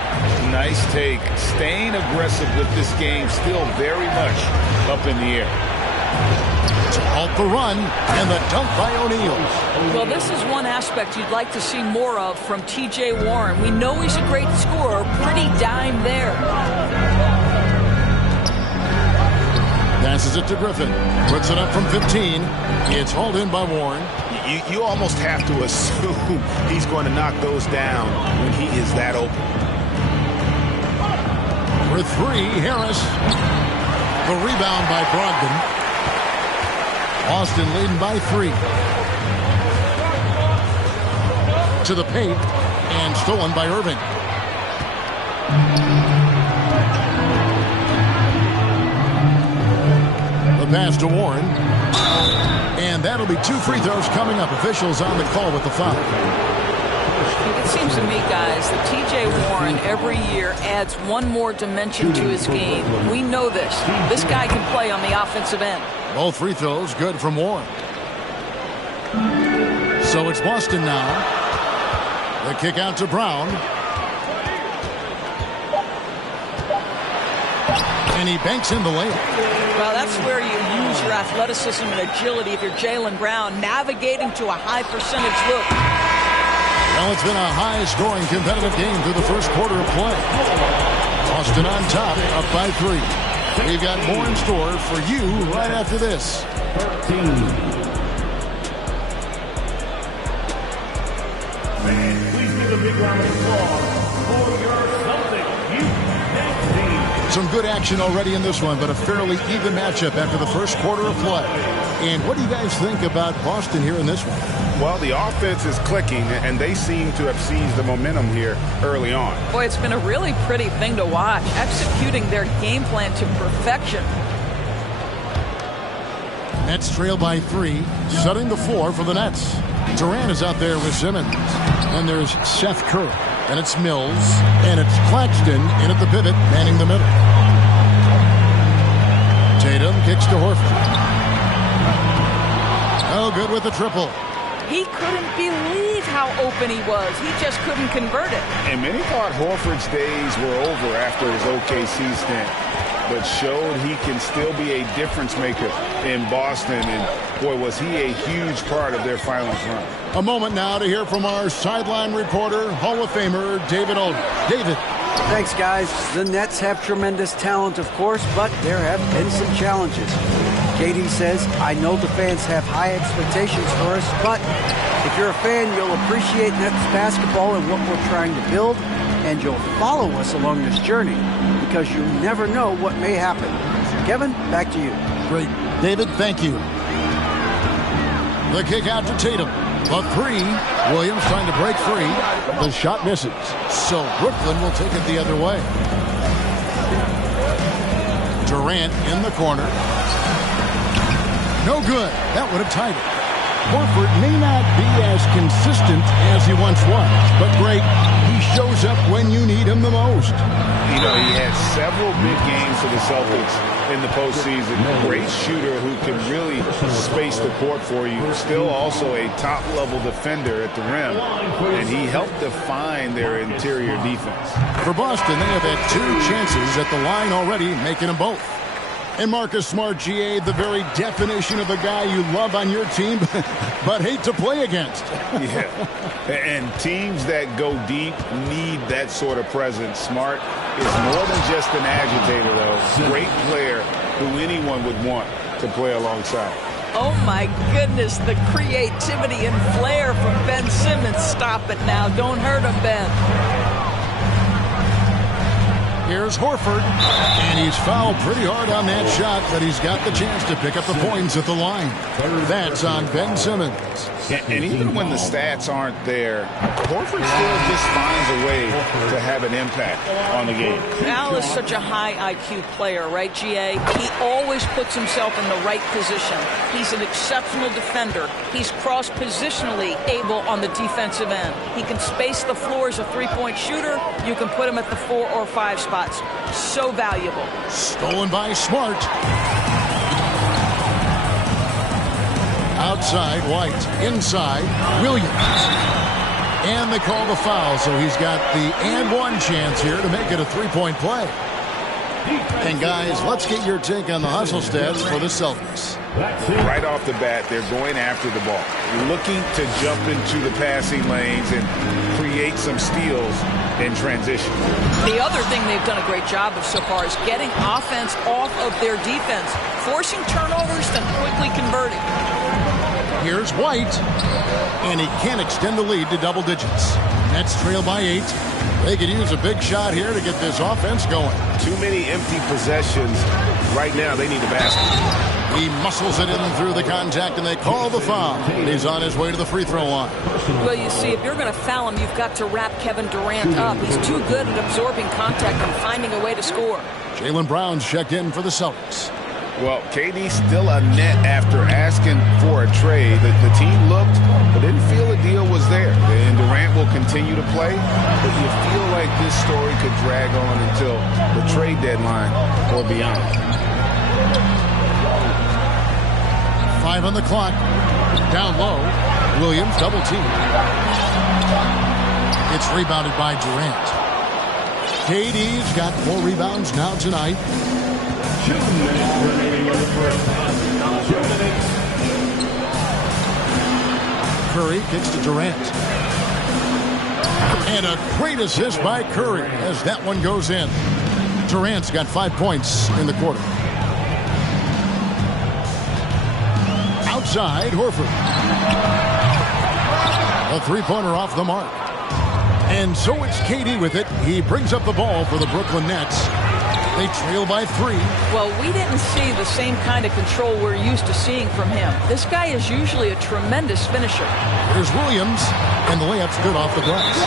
Nice take. Staying aggressive with this game, still very much up in the air. To halt the run, and the dunk by O'Neal. Well, this is one aspect you'd like to see more of from T.J. Warren. We know he's a great scorer. Pretty dime there. Passes it to Griffin. Puts it up from 15. It's hauled in by Warren. You almost have to assume he's going to knock those down when he is that open. For three, Harris. The rebound by Brogdon. Boston leading by 3. To the paint. And stolen by Irving. Pass to Warren. And that'll be 2 free throws coming up. Officials on the call with the foul. It seems to me, guys, that T.J. Warren every year adds one more dimension to his game. We know this. This guy can play on the offensive end. Both free throws good from Warren. So it's Boston now. The kick out to Brown. And he banks in the layup. Well, that's where you use your athleticism and agility if you're Jaylen Brown, navigating to a high percentage look. Well, it's been a high-scoring competitive game through the first quarter of play. Boston on top, up by 3. We've got more in store for you right after this. 13. Please give a big round of applause for your Celtics. Some good action already in this one, but a fairly even matchup after the first quarter of play. And what do you guys think about Boston here in this one? Well, the offense is clicking, and they seem to have seized the momentum here early on. Boy, it's been a really pretty thing to watch, executing their game plan to perfection. Nets trail by 3, setting the floor for the Nets. Durant is out there with Simmons. And there's Seth Curry. And it's Mills. And it's Claxton in at the pivot, manning the middle. Tatum kicks to Horford. Oh, good with the triple. He couldn't believe how open he was. He just couldn't convert it. And many thought Horford's days were over after his OKC stint, but showed he can still be a difference maker in Boston. And, boy, was he a huge part of their finals run. A moment now to hear from our sideline reporter, Hall of Famer David Olden. David. Thanks, guys. The Nets have tremendous talent, of course, but there have been some challenges. KD says, I know the fans have high expectations for us, but if you're a fan, you'll appreciate Nets basketball and what we're trying to build, and you'll follow us along this journey because you never know what may happen. Kevin, back to you. Great. David, thank you. The kick out to Tatum. A 3. Williams trying to break free. The shot misses. So Brooklyn will take it the other way. Durant in the corner. No good. That would have tied it. Horford may not be as consistent as he once was, but great, he shows up when you need him the most. You know, he had several big games for the Celtics in the postseason. Great shooter who can really space the court for you. Still also a top-level defender at the rim, and he helped define their interior defense. For Boston, they have had 2 chances at the line already, making them both. And Marcus Smart, GA, the very definition of a guy you love on your team, but hate to play against. Yeah, and teams that go deep need that sort of presence. Smart is more than just an agitator, though. Great player who anyone would want to play alongside. Oh, my goodness, the creativity and flair from Ben Simmons. Stop it now. Don't hurt him, Ben. Here's Horford, and he's fouled pretty hard on that shot, but he's got the chance to pick up the points at the line. That's on Ben Simmons. And even when the stats aren't there, Horford still just finds a way to have an impact on the game. Al is such a high IQ player, right, GA? He always puts himself in the right position. He's an exceptional defender. He's cross-positionally able on the defensive end. He can space the floor as a three-point shooter. You can put him at the 4 or 5 spots. So valuable. Stolen by Smart. Outside, White. Inside, Williams. And they call the foul, so he's got the and one chance here to make it a 3-point play. And guys, let's get your take on the hustle stats for the Celtics. Right off the bat, they're going after the ball, looking to jump into the passing lanes and create some steals in transition. The other thing they've done a great job of so far is getting offense off of their defense, forcing turnovers, then quickly converting. Here's White, and he can't extend the lead to double digits. Nets trail by 8. They could use a big shot here to get this offense going. Too many empty possessions. Right now, they need a basket. He muscles it in through the contact, and they call the foul. And he's on his way to the free throw line. Well, you see, if you're going to foul him, you've got to wrap Kevin Durant up. He's too good at absorbing contact and finding a way to score. Jaylen Brown's checked in for the Celtics. Well, KD still a net after asking for a trade. The team looked, but didn't feel a deal was there. And Durant will continue to play, but you feel like this story could drag on until the trade deadline or beyond. 5 on the clock. Down low. Williams double team. It's rebounded by Durant. KD's got 4 rebounds now tonight. 2 minutes remaining in the first. 2 minutes. Curry kicks to Durant. And a great assist by Curry as that one goes in. Durant's got 5 points in the quarter. Outside, Horford. A 3-pointer off the mark. And so it's KD with it. He brings up the ball for the Brooklyn Nets. They trail by 3. Well, we didn't see the same kind of control we're used to seeing from him. This guy is usually a tremendous finisher. Here's Williams, and the layup's good off the glass.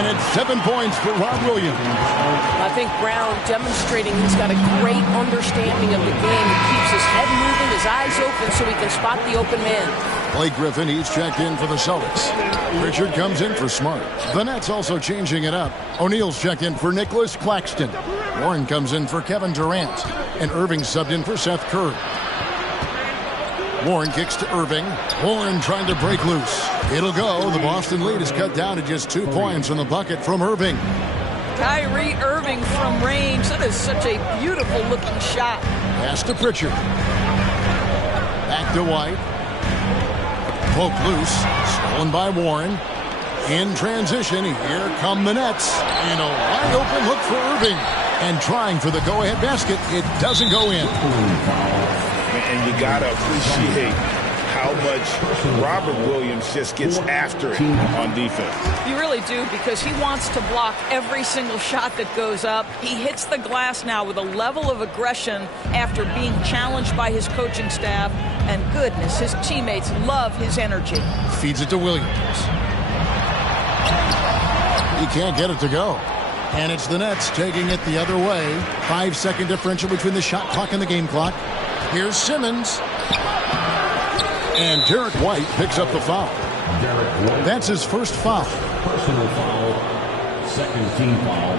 And it's 7 points for Rob Williams. I think Brown demonstrating he's got a great understanding of the game. He keeps his head moving, his eyes open so he can spot the open man. Blake Griffin, he's checked in for the Celtics. Richard comes in for Smart. The Nets also changing it up. O'Neal's checked in for Nicholas Claxton. Warren comes in for Kevin Durant. And Irving subbed in for Seth Curry. Warren kicks to Irving. Warren trying to break loose. It'll go. The Boston lead is cut down to just 2 points in the bucket from Irving. Kyrie Irving from range. That is such a beautiful looking shot. Pass to Pritchard. Back to White. Poke loose. Stolen by Warren. In transition, here come the Nets. And a wide open look for Irving. And trying for the go-ahead basket. It doesn't go in. And you got to appreciate how much Robert Williams just gets after it on defense. You really do, because he wants to block every single shot that goes up. He hits the glass now with a level of aggression after being challenged by his coaching staff. And goodness, his teammates love his energy. Feeds it to Williams. He can't get it to go. And it's the Nets taking it the other way. 5-second differential between the shot clock and the game clock. Here's Simmons. And Derek White picks up the foul. That's his first foul. Personal foul, second team foul.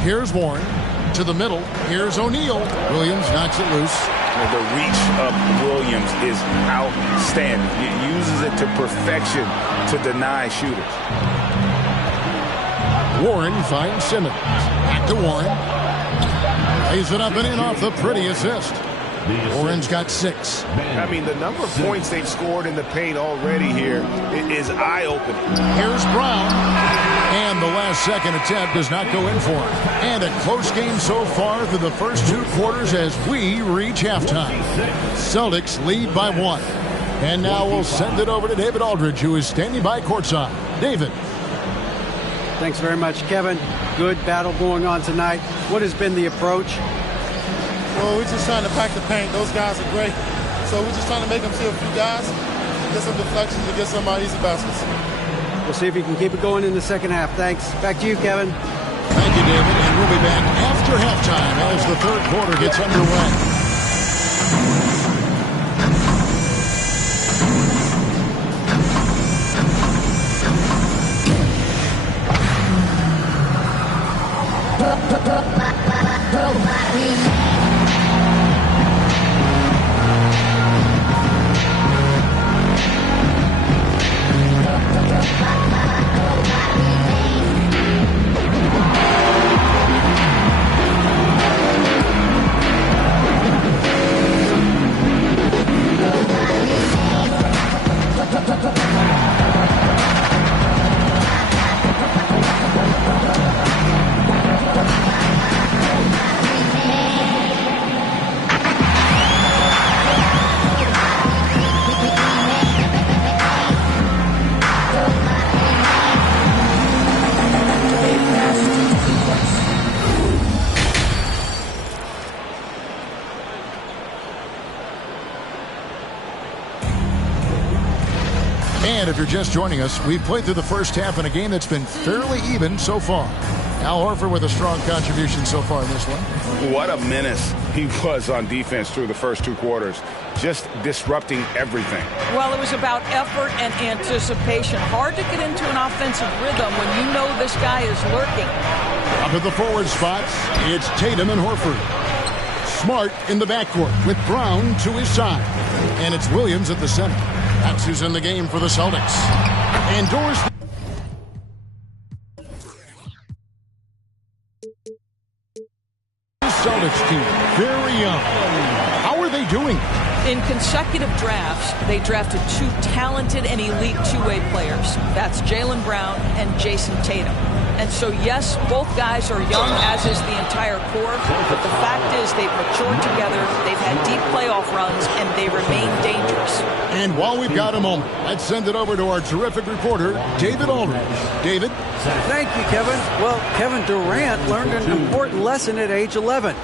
Here's Warren to the middle. Here's O'Neal. Williams knocks it loose. The reach of Williams is outstanding. He uses it to perfection to deny shooters. Warren finds Simmons. Back to Warren. Lays it up and in off the pretty assist. Warren's got 6. I mean, the number of points they've scored in the paint already here is eye-opening. Here's Brown. And the last second attempt does not go in for him. And a close game so far through the first 2 quarters as we reach halftime. Celtics lead by 1. And now we'll send it over to David Aldridge, who is standing by courtside. David. Thanks very much, Kevin. Good battle going on tonight. What has been the approach? Well, we're just trying to pack the paint. Those guys are great. So we're just trying to make them see a few guys, get some deflections, and get some easy baskets. We'll see if you can keep it going in the second half. Thanks. Back to you, Kevin. Thank you, David. And we'll be back after halftime as the third quarter gets underway. And if you're just joining us, we've played through the first half in a game that's been fairly even so far. Al Horford with a strong contribution so far in this one. What a menace he was on defense through the first 2 quarters. Just disrupting everything. Well, it was about effort and anticipation. Hard to get into an offensive rhythm when you know this guy is lurking. Up at the forward spots, it's Tatum and Horford. Smart in the backcourt with Brown to his side. And it's Williams at the center. That's who's in the game for the Celtics. And doors. Celtics team, very young. How are they doing? In consecutive drafts, they drafted 2 talented and elite two-way players. That's Jaylen Brown and Jason Tatum. And so, yes, both guys are young, as is the entire core. But the fact is they've matured together, they've had deep playoff runs, and they remain dangerous. And while we've got a moment, let's send it over to our terrific reporter, David Aldridge. David? Thank you, Kevin. Well, Kevin Durant learned an important lesson at age 11.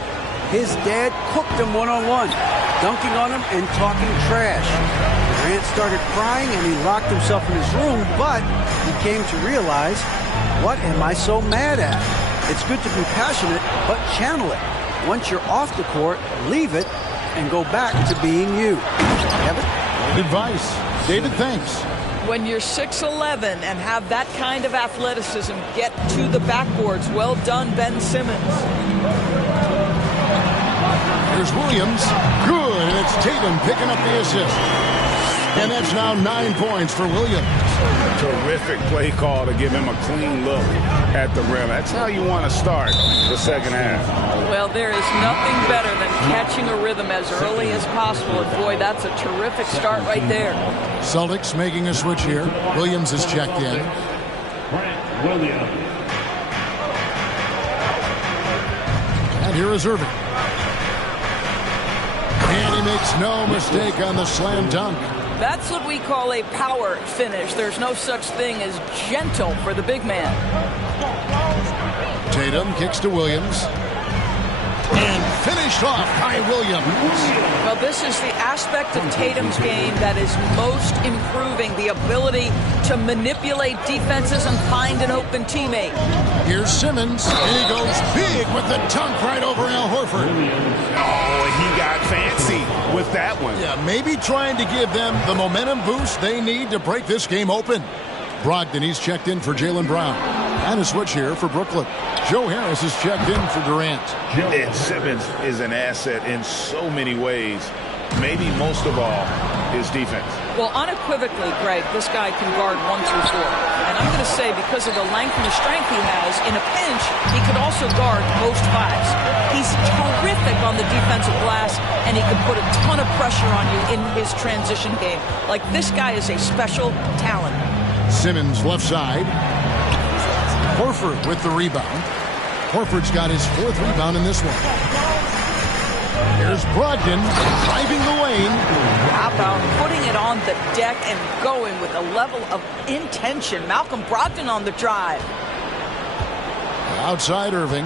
His dad cooked him one-on-one, dunking on him and talking trash. Durant started crying and he locked himself in his room, but he came to realize, what am I so mad at? It's good to be passionate, but channel it. Once you're off the court, leave it and go back to being you. Kevin? Good advice. David, thanks. When you're 6'11" and have that kind of athleticism, get to the backboards. Well done, Ben Simmons. Here's Williams. Good, and it's Tatum picking up the assist. And that's now 9 points for Williams. Terrific play call to give him a clean look at the rim. That's how you want to start the second half. Well, there is nothing better than catching a rhythm as early as possible. And boy, that's a terrific start right there. Celtics making a switch here. Williams is checked in. Grant Williams. And here is Irving. And he makes no mistake on the slam dunk. That's what we call a power finish. There's no such thing as gentle for the big man. Tatum kicks to Williams. And finished off by Williams. Well, this is the aspect of Tatum's game that is most improving, the ability to manipulate defenses and find an open teammate. Here's Simmons, and he goes big with the dunk right over Al Horford. Oh, he got with that one. Yeah, maybe trying to give them the momentum boost they need to break this game open. Brogdon, he's checked in for Jaylen Brown. And a switch here for Brooklyn. Joe Harris is checked in for Durant. And Simmons is an asset in so many ways. Maybe most of all, his defense. Well, unequivocally, Greg, this guy can guard 1 through 4. And I'm going to say because of the length and the strength he has, in a pinch, he could also guard most 5s. He's terrific on the defensive glass, and he can put a ton of pressure on you in his transition game. Like, this guy is a special talent. Simmons left side. Horford with the rebound. Horford's got his 4th rebound in this one. Here's Brogdon driving the lane. How about putting it on the deck and going with a level of intention? Malcolm Brogdon on the drive. Outside Irving.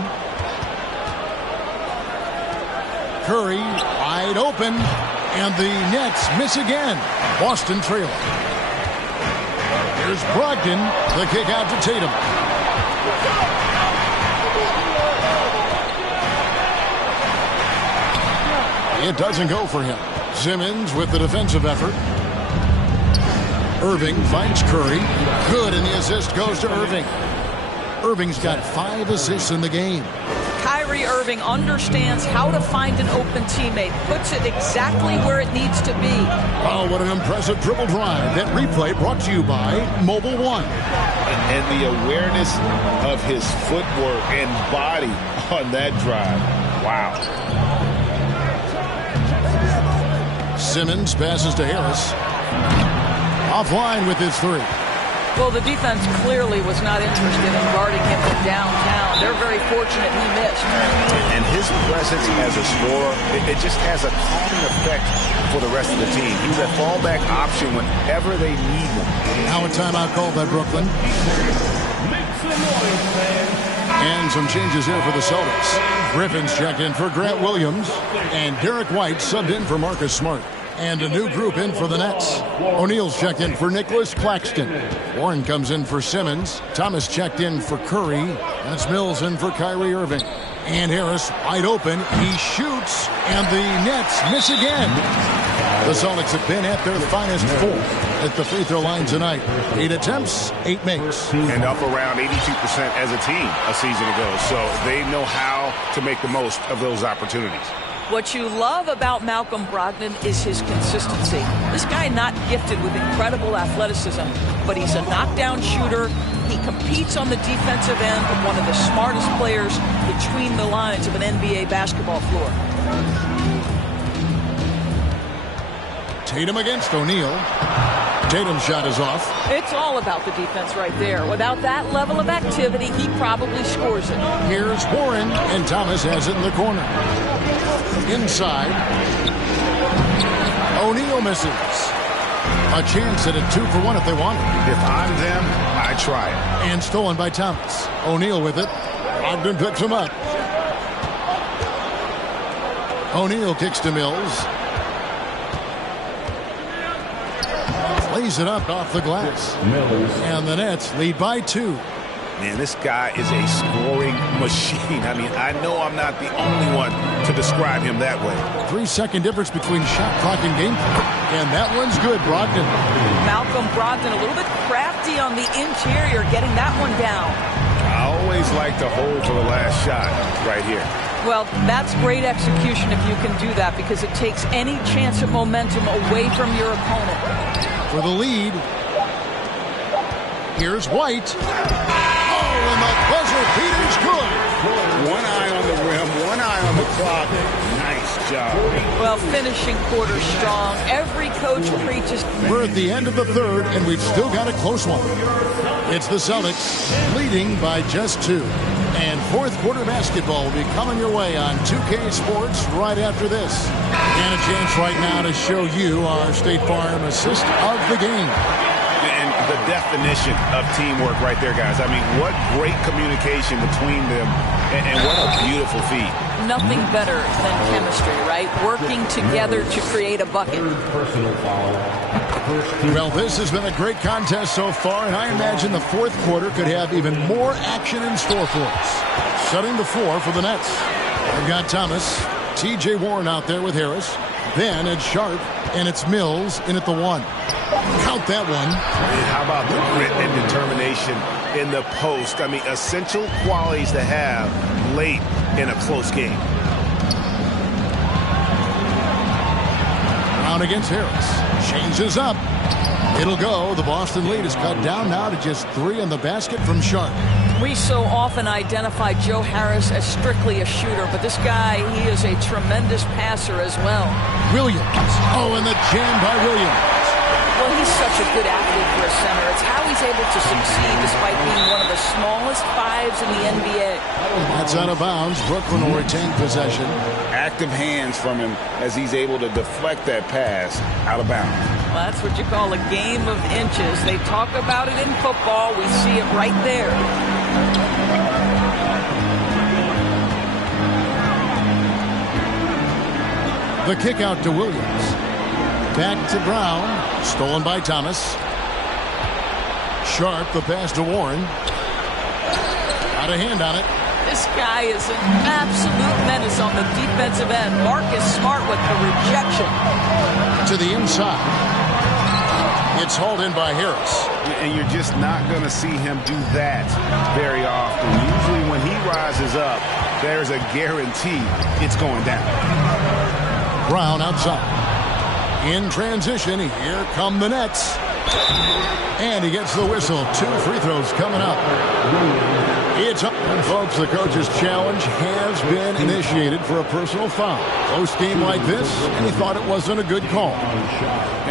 Curry wide open. And the Nets miss again. Boston trailing. Here's Brogdon. The kick out to Tatum. It doesn't go for him. Simmons with the defensive effort. Irving finds Curry. Good, and the assist goes to Irving. Irving's got 5 assists in the game. Kyrie Irving understands how to find an open teammate. Puts it exactly where it needs to be. Oh, what an impressive dribble drive. That replay brought to you by Mobile One. And the awareness of his footwork and body on that drive. Wow. Simmons passes to Harris. Offline with his 3. Well, the defense clearly was not interested in guarding him from downtown. They're very fortunate he missed. And his presence as a scorer, it just has a calming effect for the rest of the team. He's a fallback option whenever they need him. Now a timeout called by Brooklyn. And some changes here for the Celtics. Griffin's checked in for Grant Williams. And Derek White subbed in for Marcus Smart. And a new group in for the Nets. O'Neal's checked in for Nicholas Claxton. Warren comes in for Simmons. Thomas checked in for Curry. That's Mills in for Kyrie Irving. And Harris wide open. He shoots. And the Nets miss again. The Celtics have been at their finest 4 at the free throw line tonight. 8 attempts, 8 makes. And up around 82% as a team a season ago. So they know how to make the most of those opportunities. What you love about Malcolm Brogdon is his consistency. This guy not gifted with incredible athleticism, but he's a knockdown shooter. He competes on the defensive end, one of the smartest players between the lines of an NBA basketball floor. Tatum against O'Neal. Tatum's shot is off. It's all about the defense right there. Without that level of activity, he probably scores it. Here's Warren, and Thomas has it in the corner. Inside. O'Neal misses. A chance at a 2-for-1 if they want it. If I'm them, I try it. And stolen by Thomas. O'Neal with it. Brogdon picks him up. O'Neal kicks to Mills. Lays it up off the glass. And the Nets lead by 2. Man, this guy is a scoring machine. I mean, I know I'm not the only one to describe him that way. 3-second difference between shot clock and game clock. And that one's good, Brogdon. Malcolm Brogdon a little bit crafty on the interior, getting that one down. I always like to hold for the last shot right here. Well, that's great execution if you can do that, because it takes any chance of momentum away from your opponent. For the lead, here's White. And the buzzer beater's good. One eye on the rim, one eye on the clock. Nice job. Well, finishing quarter strong. Every coach preaches. We're at the end of the 3rd, and we've still got a close one. It's the Celtics leading by just 2. And 4th quarter basketball will be coming your way on 2K Sports right after this. And a chance right now to show you our State Farm assist of the game. And the definition of teamwork right there, guys. I mean, what great communication between them, and what a beautiful feat. Nothing better than chemistry, right? Working together to create a bucket. Well, this has been a great contest so far, and I imagine the 4th quarter could have even more action in store for us. Setting the floor for the Nets. They've got Thomas. T.J. Warren out there with Harris. Then it's Sharp, and it's Mills in at the 1. Count that one. And how about the grit and determination in the post? I mean, essential qualities to have late in a close game. Brown against Harris. Changes up. It'll go. The Boston lead is cut down now to just 3 in the basket from Sharp. We so often identify Joe Harris as strictly a shooter, but this guy, he is a tremendous passer as well. Williams. Oh, and the jam by Williams. Well, he's such a good athlete for a center. It's how he's able to succeed despite being one of the smallest 5s in the NBA. That's out of bounds. Brooklyn will retain possession. Active hands from him as he's able to deflect that pass out of bounds. Well, that's what you call a game of inches. They talk about it in football. We see it right there. The kick out to Williams. Back to Brown. Stolen by Thomas. Sharp, the pass to Warren. Got a hand on it. This guy is an absolute menace on the defensive end. Marcus Smart with the rejection. To the inside. It's hauled in by Harris. And you're just not going to see him do that very often. Usually when he rises up, there's a guarantee it's going down. Brown outside. In transition, here come the Nets. And he gets the whistle. 2 free throws coming up. It's up. And folks, the coach's challenge has been initiated for a personal foul. Close game like this, and he thought it wasn't a good call.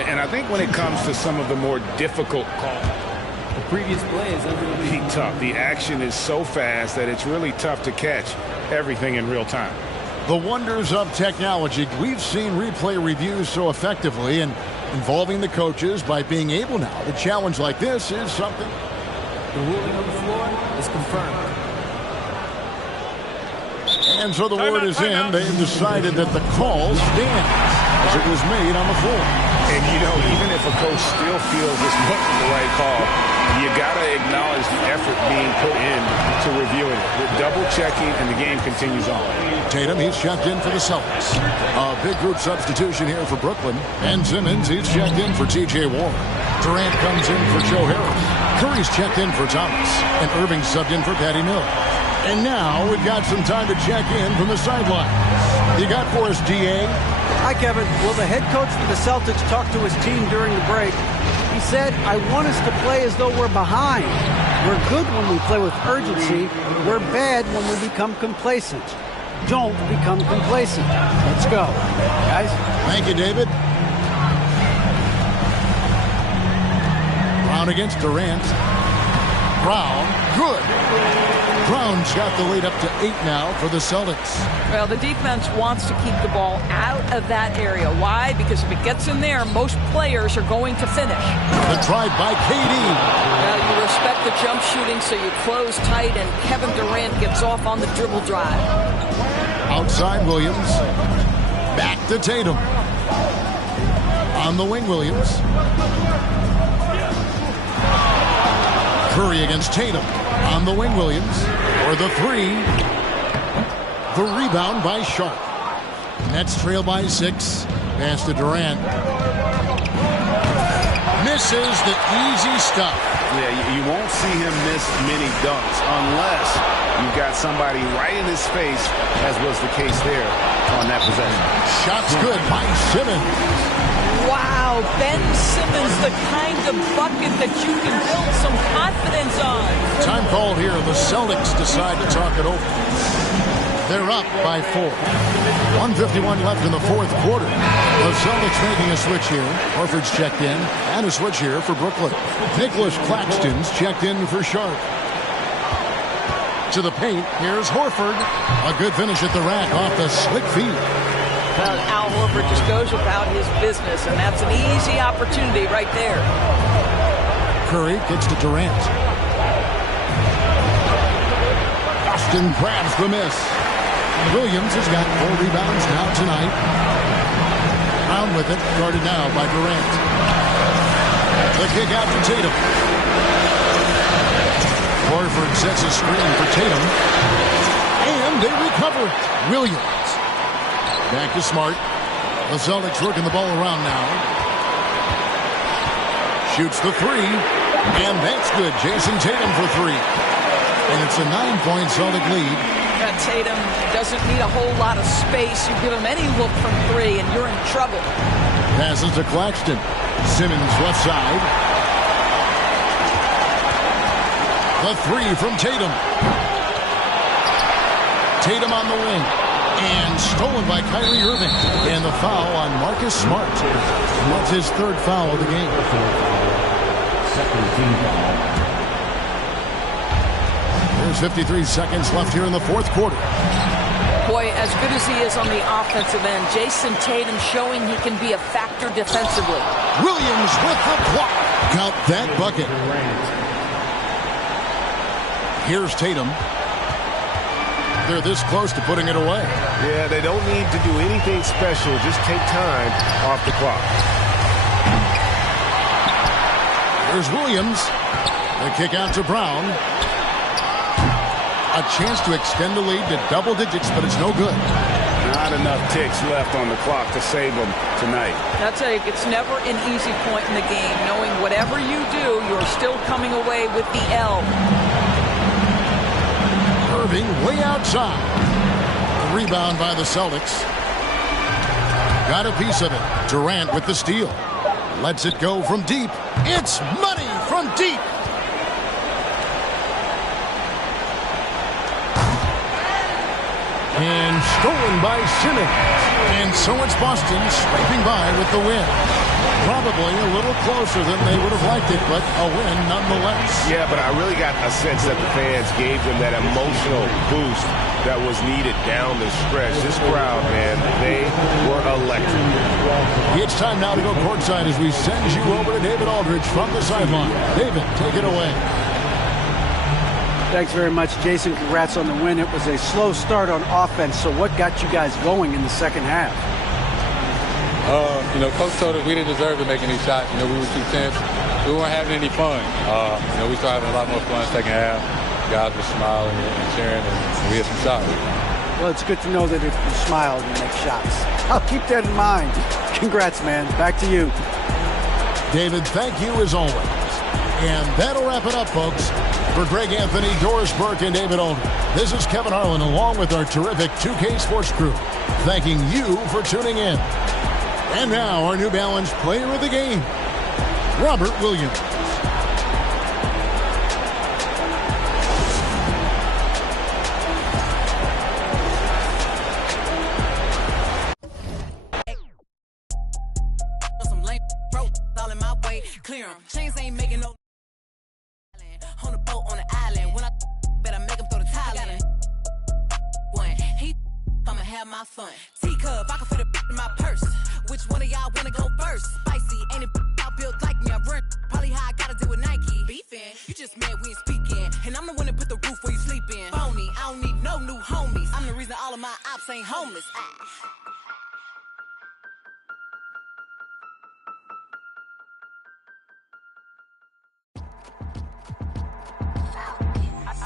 And I think when it comes to some of the more difficult calls, the previous play is under the lead. Tough. The action is so fast that it's really tough to catch everything in real time. The wonders of technology. We've seen replay reviews so effectively, and involving the coaches by being able now to challenge like this is something. The ruling on the floor is confirmed. And so the word is in. They've decided that the call stands as it was made on the floor. And, you know, even if a coach still feels this wasn't the right call, you got to acknowledge the effort being put in to reviewing it. The double checking, and the game continues on. Tatum, he's checked in for the Celtics. A big group substitution here for Brooklyn. Ben Simmons, he's checked in for T.J. Warren. Durant comes in for Joe Harris. Curry's checked in for Thomas. And Irving subbed in for Patty Mills. And now we've got some time to check in from the sidelines. You got for us, D.A.? Hi, Kevin. Well, the head coach for the Celtics talked to his team during the break. He said, I want us to play as though we're behind. We're good when we play with urgency. We're bad when we become complacent. Don't become complacent. Let's go, guys. Thank you, David. Brown against Durant. Brown, good. Brown's got the lead up to 8 now for the Celtics. Well, the defense wants to keep the ball out of that area. Why? Because if it gets in there, most players are going to finish. The drive by KD. Well, you respect the jump shooting, so you close tight, and Kevin Durant gets off on the dribble drive. Outside Williams. Back to Tatum. On the wing, Williams. Curry against Tatum. On the wing, Williams. For the 3. The rebound by Sharp. Nets trail by 6. Pass to Durant. Misses the easy stuff. Yeah, you won't see him miss many dunks unless you've got somebody right in his face, as was the case there on that possession. Shots good by Simmons. Wow, Ben Simmons, the kind of bucket that you can build some confidence on. Time called here. The Celtics decide to talk it over. They're up by 4. 1:51 left in the 4th quarter. The Celtics making a switch here. Horford's checked in. And a switch here for Brooklyn. Nicholas Claxton's checked in for Sharp. To the paint. Here's Horford. A good finish at the rack off the slick feed. Al Horford just goes about his business, and that's an easy opportunity right there. Curry gets to Durant. Austin grabs the miss. Williams has got 4 rebounds now tonight. Brown with it, guarded now by Durant. The kick out to Tatum. Horford sets a screen for Tatum. And they recover it. Williams. Back to Smart. The Celtics working the ball around now. Shoots the three. And that's good. Jason Tatum for three. And it's a 9-point Celtic lead. Tatum doesn't need a whole lot of space. You give him any look from three, and you're in trouble. Passes to Claxton. Simmons left side. The three from Tatum. Tatum on the wing. And stolen by Kyrie Irving. And the foul on Marcus Smart. That's his third foul of the game. Second team foul. There's 53 seconds left here in the fourth quarter. Boy, as good as he is on the offensive end, Jason Tatum showing he can be a factor defensively. Williams with the block. Count that bucket. Here's Tatum. They're this close to putting it away. Yeah, they don't need to do anything special. Just take time off the clock. There's Williams. The kick out to Brown. A chance to extend the lead to double digits, but it's no good. Not enough ticks left on the clock to save them tonight. That's it's never an easy point in the game, knowing whatever you do, you're still coming away with the L. Irving way outside. A rebound by the Celtics. Got a piece of it. Durant with the steal. Lets it go from deep. It's money from deep. And stolen by Simmons. And so it's Boston scraping by with the win. Probably a little closer than they would have liked it, but a win nonetheless. Yeah, but I really got a sense that the fans gave them that emotional boost that was needed down the stretch. This crowd, man, they were electric. It's time now to go courtside as we send you over to David Aldridge from the sideline. David, take it away. Thanks very much, Jason. Congrats on the win. It was a slow start on offense, so what got you guys going in the second half? Coach told us we didn't deserve to make any shots. We were too tense. We weren't having any fun. We started having a lot more fun second half. Guys were smiling and cheering, and we had some shots. Well, it's good to know that if you smile, you make shots. I'll keep that in mind. Congrats, man. Back to you. David, thank you as always. And that'll wrap it up, folks. For Greg Anthony, Doris Burke, and David Aldridge, this is Kevin Harlan along with our terrific 2K Sports crew, thanking you for tuning in. And now, our New Balance player of the game, Robert Williams.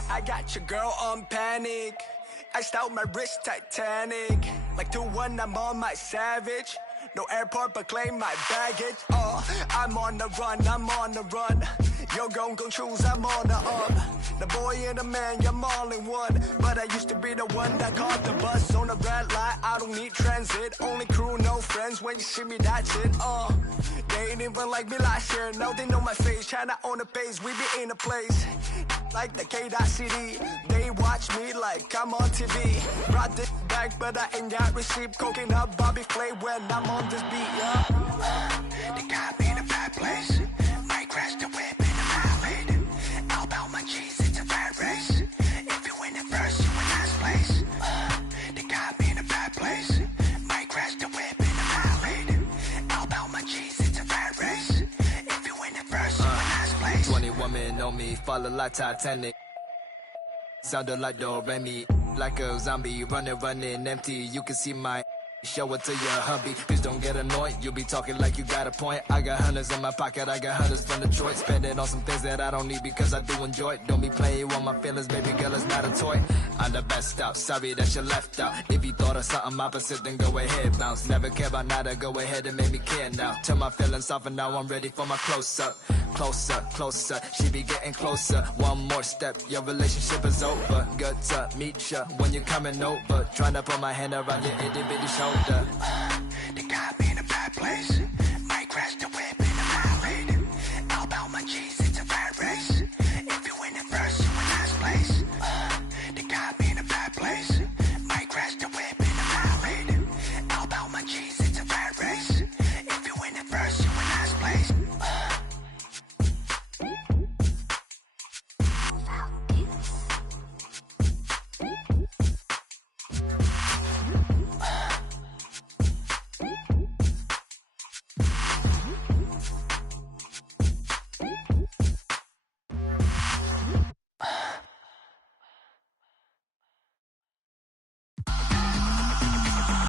I got your girl on panic. Iced out my wrist Titanic. Like 2-1, I'm on my savage. No airport, but claim my baggage. I'm on the run, I'm on the run. You're gon' choose, I'm on the up. The boy and the man, you're all in one. But I used to be the one that caught the bus on the red light. I don't need transit, only crew, no friends. When you see me, that's it. They ain't even like me last year. Now they know my face, China on the base, we be in a place. Like the K.City, they watch me like I'm on TV. Brought this back, but I ain't got receipt. Coking up Bobby Flay when I'm on this beat, yeah. They got me in a bad place. Might crash the whip in the valley. All about my cheese, it's a bad race. If you win it first, you in last place. They got me in a bad place. Might crash the whip in the valley. All about my cheese, it's a bad race. If you win it first, you in last place. 20 women on me, falling like Titanic. Sounded like Do Re Mi, like a zombie, running empty. You can see my show it to your hubby. Please don't get annoyed, you be talking like you got a point. I got hundreds in my pocket, I got hundreds from Detroit. Spend it on some things that I don't need because I do enjoy it. Don't be playing with my feelings, baby girl, it's not a toy. I'm the best out, sorry that you left out. If you thought of something opposite, then go ahead, bounce. Never care about nada, go ahead and make me care now. Turn my feelings off and now I'm ready for my close-up. Closer, closer, she be getting closer. One more step, your relationship is over. Good to meet ya when you're coming over. Trying to put my hand around your itty bitty shoulder.